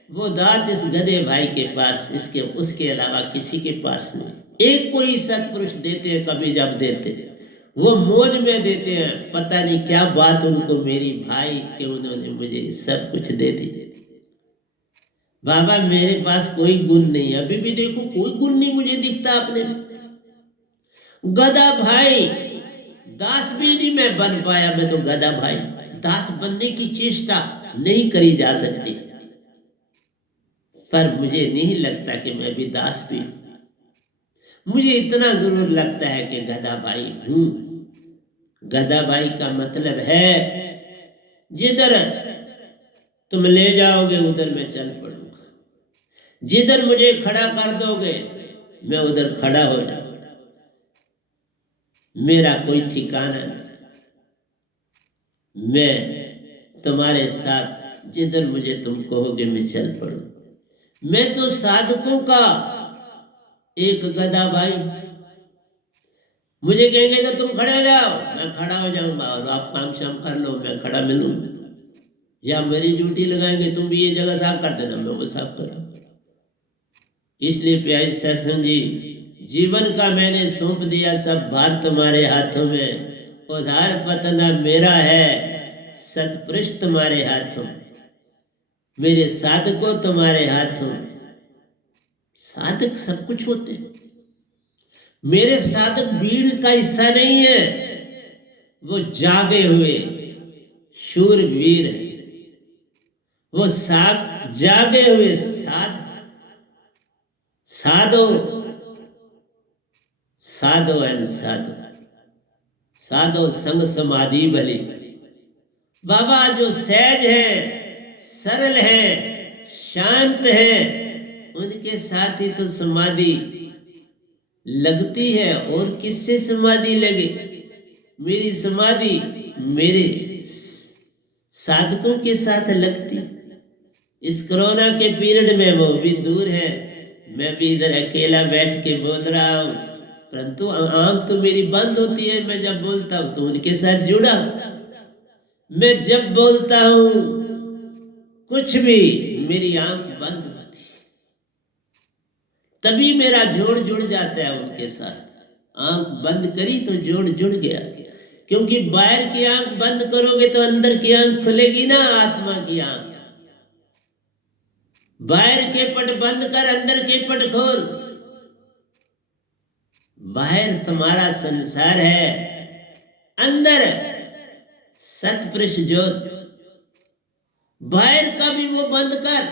वो दात इस गधे भाई के पास, इसके उसके अलावा किसी के पास नहीं। एक कोई सत्पुरुष देते हैं, कभी जब देते हैं वो मौज में देते हैं, पता नहीं क्या बात उनको मेरी भाई कि उन्होंने मुझे सब कुछ दे दी। बाबा मेरे पास कोई गुण नहीं, अभी भी देखो कोई गुण नहीं मुझे दिखता अपने। गधा भाई, दास भी नहीं मैं बन पाया, मैं तो गधा भाई। दास बनने की चेष्टा नहीं करी जा सकती, पर मुझे नहीं लगता कि मैं भी दास भी। मुझे इतना जरूर लगता है कि गधा भाई हूं। गधा भाई का मतलब है जिधर तुम ले जाओगे उधर मैं चल पड़ूंगा, जिधर मुझे खड़ा कर दोगे मैं उधर खड़ा हो जाऊंगा। मेरा कोई ठिकाना नहीं, मैं तुम्हारे साथ जिधर मुझे तुम कहोगे मैं चल पड़ूंगा। मैं तो साधकों का एक गधा भाई, मुझे कहेंगे तो तुम खड़े हो जाओ, मैं खड़ा हो जाऊंगा और आप काम शाम कर लो, मैं खड़ा मिलूंगा। या मेरी ड्यूटी लगाएंगे, तुम भी ये जगह साफ कर देना, मैं वो साफ करूँ। इसलिए प्यारे सत्संग जी, जीवन का मैंने सौंप दिया सब भार तुम्हारे हाथों में। उधार पतना मेरा है, सतपुरुष तुम्हारे हाथों, मेरे साधकों तुम्हारे हाथों। साधक सब कुछ होते हैं, मेरे साधक भीड़ का हिस्सा नहीं है, वो जागे हुए शूरवीर है, वो जागे हुए साधो एंड साधो संग समाधि भली। बाबा जो सहज है, सरल है, शांत है, उनके साथ ही तो समाधि लगती है। और किससे समाधि लगे? मेरी समाधि मेरे साधकों के साथ लगती। इस कोरोना के पीरियड में वो भी दूर है, मैं भी इधर अकेला बैठ के बोल रहा हूँ, परंतु आंख तो मेरी बंद होती है। मैं जब बोलता हूँ तो उनके साथ जुड़ा, मैं जब बोलता हूँ कुछ भी मेरी आंख बंद होती, तभी मेरा जोड़ जुड़ जाता है उनके साथ। आंख बंद करी तो जोड़ जुड़ गया, क्योंकि बाहर की आंख बंद करोगे तो अंदर की आंख खुलेगी ना, आत्मा की आंख। बाहर के पट बंद कर, अंदर के पट खोल। बाहर तुम्हारा संसार है, अंदर सतपुरुष ज्योत। बाहर का भी वो बंद कर,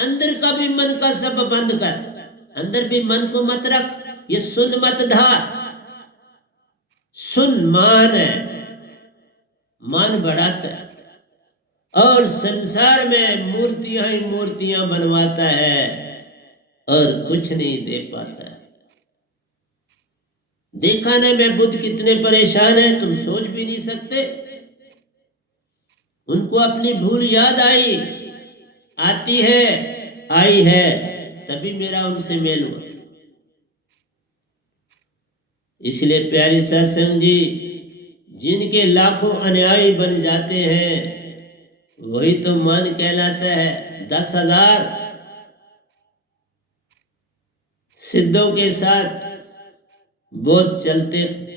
अंदर का भी मन का सब बंद कर। अंदर भी मन को मत रख, ये सुन मत धार। सुन मान है, मान बढ़ाता है, और संसार में मूर्तियां ही मूर्तियां बनवाता है और कुछ नहीं दे पाता है। देखा ना मैं बुद्ध कितने परेशान है, तुम सोच भी नहीं सकते। उनको अपनी भूल याद आती है, आई है, तभी मेरा उनसे मेल हुआ। इसलिए प्यारी सत्संग जी, जिनके लाखों अनुयायी बन जाते हैं वही तो मान कहलाता है। 10,000 सिद्धों के साथ बहुत चलते थे,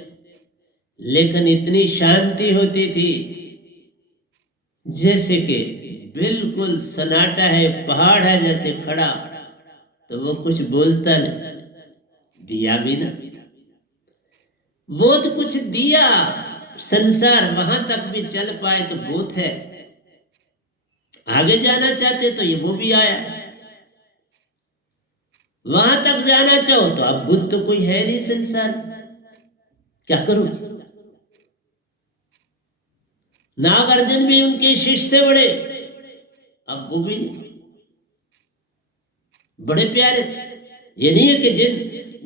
लेकिन इतनी शांति होती थी जैसे कि बिल्कुल सन्नाटा है, पहाड़ है जैसे खड़ा, तो वो कुछ बोलता नहीं, दिया भी ना। बहुत कुछ दिया, संसार वहां तक भी चल पाए तो बहुत है। आगे जाना चाहते तो ये वो भी आया, वहां तक जाना चाहो तो अब बुद्ध तो कोई है नहीं संसार, क्या करूं? नागार्जुन भी उनके शिष्य थे बड़े, अब वो भी नहीं। बड़े प्यारे थे। ये नहीं है कि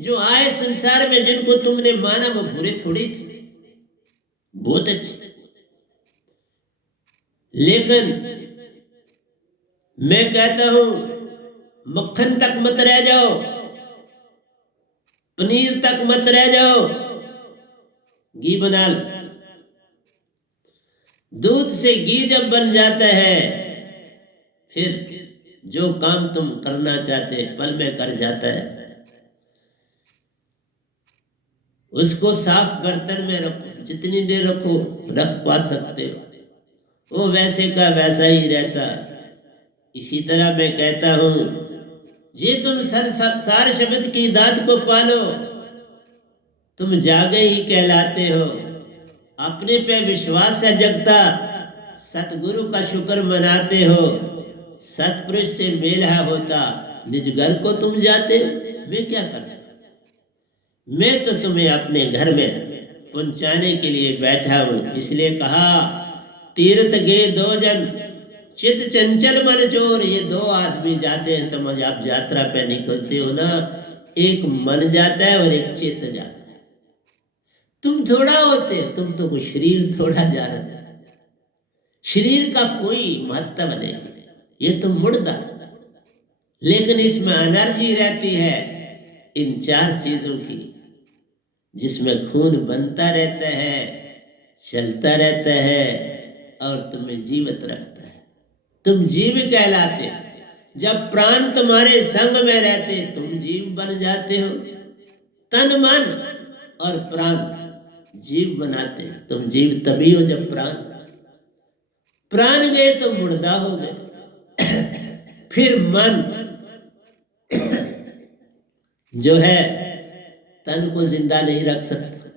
जो आए संसार में जिनको तुमने माना वो बुरे थोड़ी थे, बहुत अच्छे। लेकिन मैं कहता हूं मक्खन तक मत रह जाओ, पनीर तक मत रह जाओ, घी बना लो। दूध से घी जब बन जाता है, फिर जो काम तुम करना चाहते पल में कर जाता है। उसको साफ बर्तन में रखो, जितनी देर रखो रख पा सकते हो, वो वैसे का वैसा ही रहता। इसी तरह मैं कहता हूं, जे तुम सार शब्द की दात को पालो, तुम जागे ही कहलाते हो। अपने पे विश्वास है जगता, सतगुरु का शुक्र मनाते हो। सतपुरुष से मेल है होता, निज घर को तुम जाते। मैं क्या करता, मैं तो तुम्हें अपने घर में पहुंचाने के लिए बैठा हूं। इसलिए कहा तीर्थ गए 2 जन, चित चंचल मन चोर, ये दो आदमी जाते हैं, तुम आप यात्रा पे निकलते हो ना, एक मन जाता है और एक चित जाता है। तुम थोड़ा होते, तुम तो कोई शरीर थोड़ा जा रहे थे, शरीर का कोई महत्व नहीं, ये तो मुर्दा, लेकिन इसमें एनर्जी रहती है इन चार चीजों की, जिसमें खून बनता रहता है, चलता रहता है और तुम्हें जीवित रखता है। तुम जीव कहलाते हो। जब प्राण तुम्हारे संग में रहते तुम जीव बन जाते हो। तन मन और प्राण जीव बनाते हैं। तुम जीव तभी हो जब प्राण गए तो मुर्दा हो गए। फिर मन जो है तन को जिंदा नहीं रख सकता।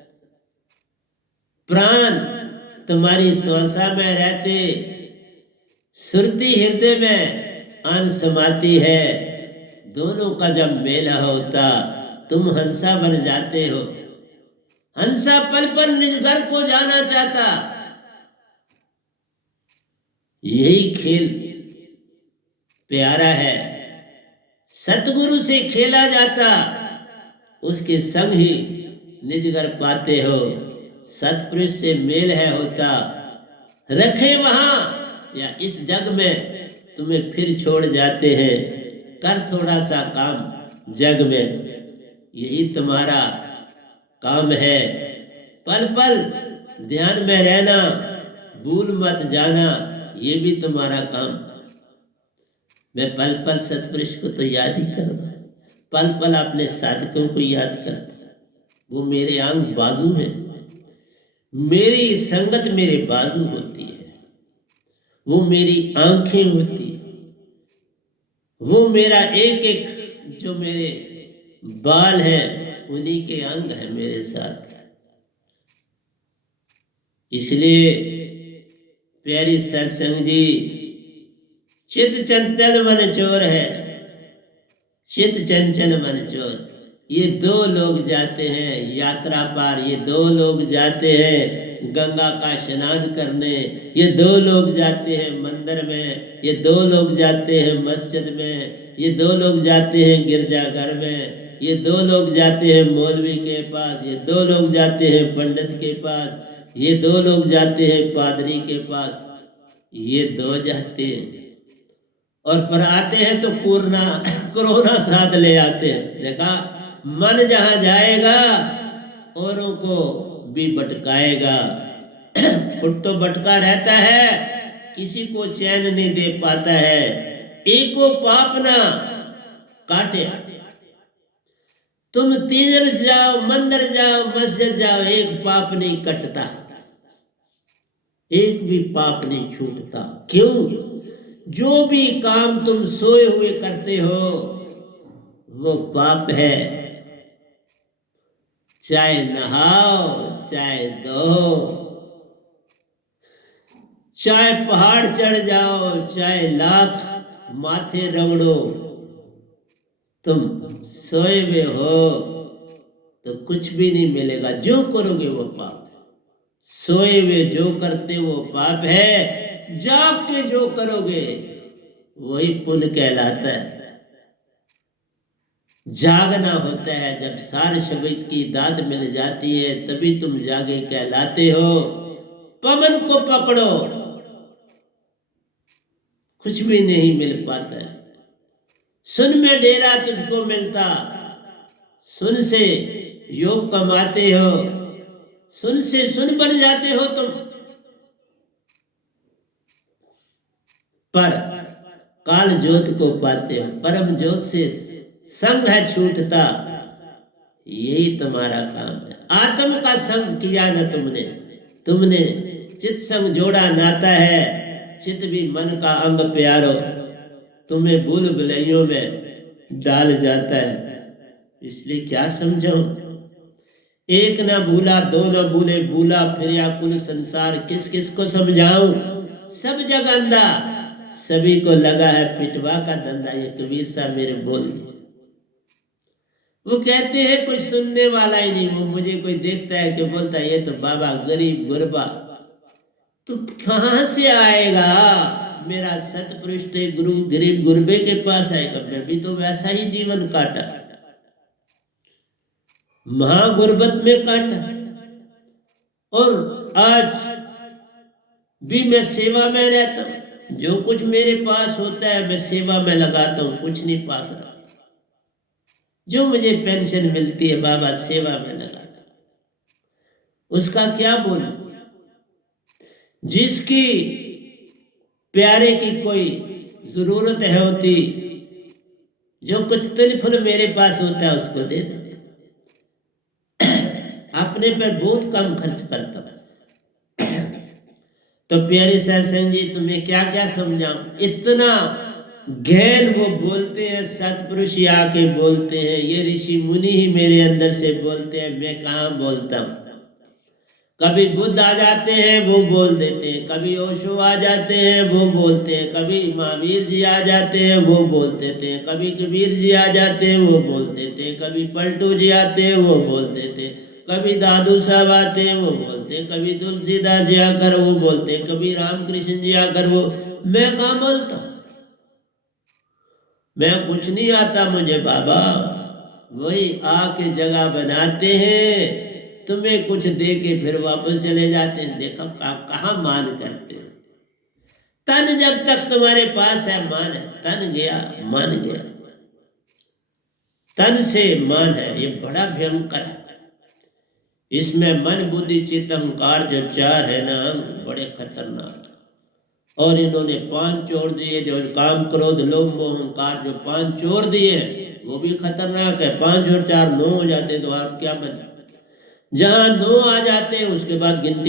प्राण तुम्हारी श्वासा में रहते, सुरती हृदय में अन समाती है, दोनों का जब मेला होता तुम हंसा बन जाते हो। हंसा पल पल निज घर को जाना चाहता। यही खेल प्यारा है, सतगुरु से खेला जाता, उसके संग ही निज घर पाते हो। सतपुरुष से मेल है होता, रखे वहां या इस जग में तुम्हें फिर छोड़ जाते हैं। कर थोड़ा सा काम जग में, यही तुम्हारा काम है। पल पल ध्यान में रहना, भूल मत जाना, ये भी तुम्हारा काम। मैं पल पल सतपुरुष को तो याद ही करूंगा, पल पल अपने साधकों को याद करता। वो मेरे अंग बाजू हैं, मेरी संगत मेरे बाजू होती है, वो मेरी आंखें होती है, वो मेरा एक एक जो मेरे बाल हैं उन्हीं के अंग हैं मेरे साथ। इसलिए प्यारी सत्संग जी, चित चंचल मन चोर है, चित चंचल मन चोर। ये दो लोग जाते हैं यात्रा पार, ये दो लोग जाते हैं गंगा का स्नान करने, ये दो लोग जाते हैं मंदिर में, ये दो लोग जाते हैं मस्जिद में, ये दो लोग जाते हैं गिरजाघर में, ये दो लोग जाते हैं मौलवी के पास, ये दो लोग जाते हैं पंडित के पास, ये दो लोग जाते हैं पादरी के पास। ये दो जाते हैं और पर आते हैं तो कोरोना साथ ले आते हैं। देखा, मन जहां जाएगा औरों को भी भटकाएगा। खुद तो भटका रहता है, किसी को चैन नहीं दे पाता है। एको पाप ना काटे, तुम तीजर जाओ, मंदिर जाओ, मस्जिद जाओ, एक पाप नहीं कटता, एक भी पाप नहीं छूटता। क्यों? जो भी काम तुम सोए हुए करते हो वो पाप है। चाहे नहाओ, चाहे दो, चाहे पहाड़ चढ़ जाओ, चाहे लाख माथे रगड़ो, तुम सोए हुए हो तो कुछ भी नहीं मिलेगा। जो करोगे वो पाप है। सोए हुए जो करते वो पाप है, जाग के जो करोगे वही पुण्य कहलाता है। जागना होता है, जब सारे शब्द की दाद मिल जाती है तभी तुम जागे कहलाते हो। पवन को पकड़ो, कुछ भी नहीं मिल पाता है। सुन में डेरा तुझको मिलता, सुन से योग कमाते हो, सुन से सुन बन जाते हो तुम। पर काल ज्योत को पाते हो, परम ज्योत से संग है छूटता, यही तुम्हारा काम है। आत्म का संग किया ना तुमने, तुमने चित संग जोड़ा नाता है। चित भी मन का अंग प्यारो, तुम्हें भूल भुलैयों में डाल जाता है। इसलिए क्या समझाऊं, एक ना भूला दो ना भूले, भूला फिर या कुल संसार, किस किस को समझाऊं। सब जग अंधा, सभी को लगा है पिटवा का धंधा। ये कबीर साहब मेरे बोल दिए। वो कहते हैं कोई सुनने वाला ही नहीं। वो मुझे कोई देखता है कि बोलता है ये तो बाबा गरीब गुरबा, तो कहां से आएगा, मेरा सतपुरुष थे, गुरु गरीब गुरबे के पास आएगा, मैं भी तो वैसा ही जीवन काटा, महागुरबत में काटा, और आज भी मैं सेवा में रहता हूं। जो कुछ मेरे पास होता है मैं सेवा में लगाता हूं, कुछ नहीं पास रहा। जो मुझे पेंशन मिलती है बाबा सेवा में लगाता, उसका क्या बोलूं। जिसकी प्यारे की कोई जरूरत है होती, जो कुछ तिल फुल मेरे पास होता है उसको दे देते, अपने पर बहुत कम खर्च करता हूं। तो प्यारे सत्संग जी, तुम्हें क्या क्या समझाऊं, इतना ज्ञान वो बोलते हैं, सतपुरुष ही आके बोलते हैं, ये ऋषि मुनि ही मेरे अंदर से बोलते हैं, मैं कहाँ बोलता हूँ। कभी बुद्ध आ जाते हैं वो बोल देते हैं, कभी ओशो आ जाते हैं वो बोलते हैं, कभी महावीर जी आ जाते हैं वो बोल देते हैं, कभी कबीर जी आ जाते हैं वो बोल देते हैं, कभी पलटू जी आते हैं वो बोल देते हैं, कभी दादू साहब आते हैं वो बोलते हैं, कभी तुलसीदास जी आकर वो बोलते हैं, कभी रामकृष्ण जी आकर वो। मैं कहाँ बोलता हूँ, मैं कुछ नहीं आता मुझे बाबा, वही आके जगह बनाते हैं, तुम्हें कुछ दे के फिर वापस चले जाते हैं। देखो कहाँ मान करते हैं। तन जब तक तुम्हारे पास है मान है, तन गया मान गया, तन से मान है, ये बड़ा भयंकर है। इसमें मन बुद्धि चित्त अहंकार जो चार है ना, बड़े खतरनाक। और इन्होंने 5 छोड़ दिए, जो काम क्रोध लोभ मोह अहंकार जो 5 छोड़ दिए वो भी खतरनाक है। 5 और 4 9 हो जाते तो आप क्या बने। जहां 9 आ जाते हैं उसके बाद गिनती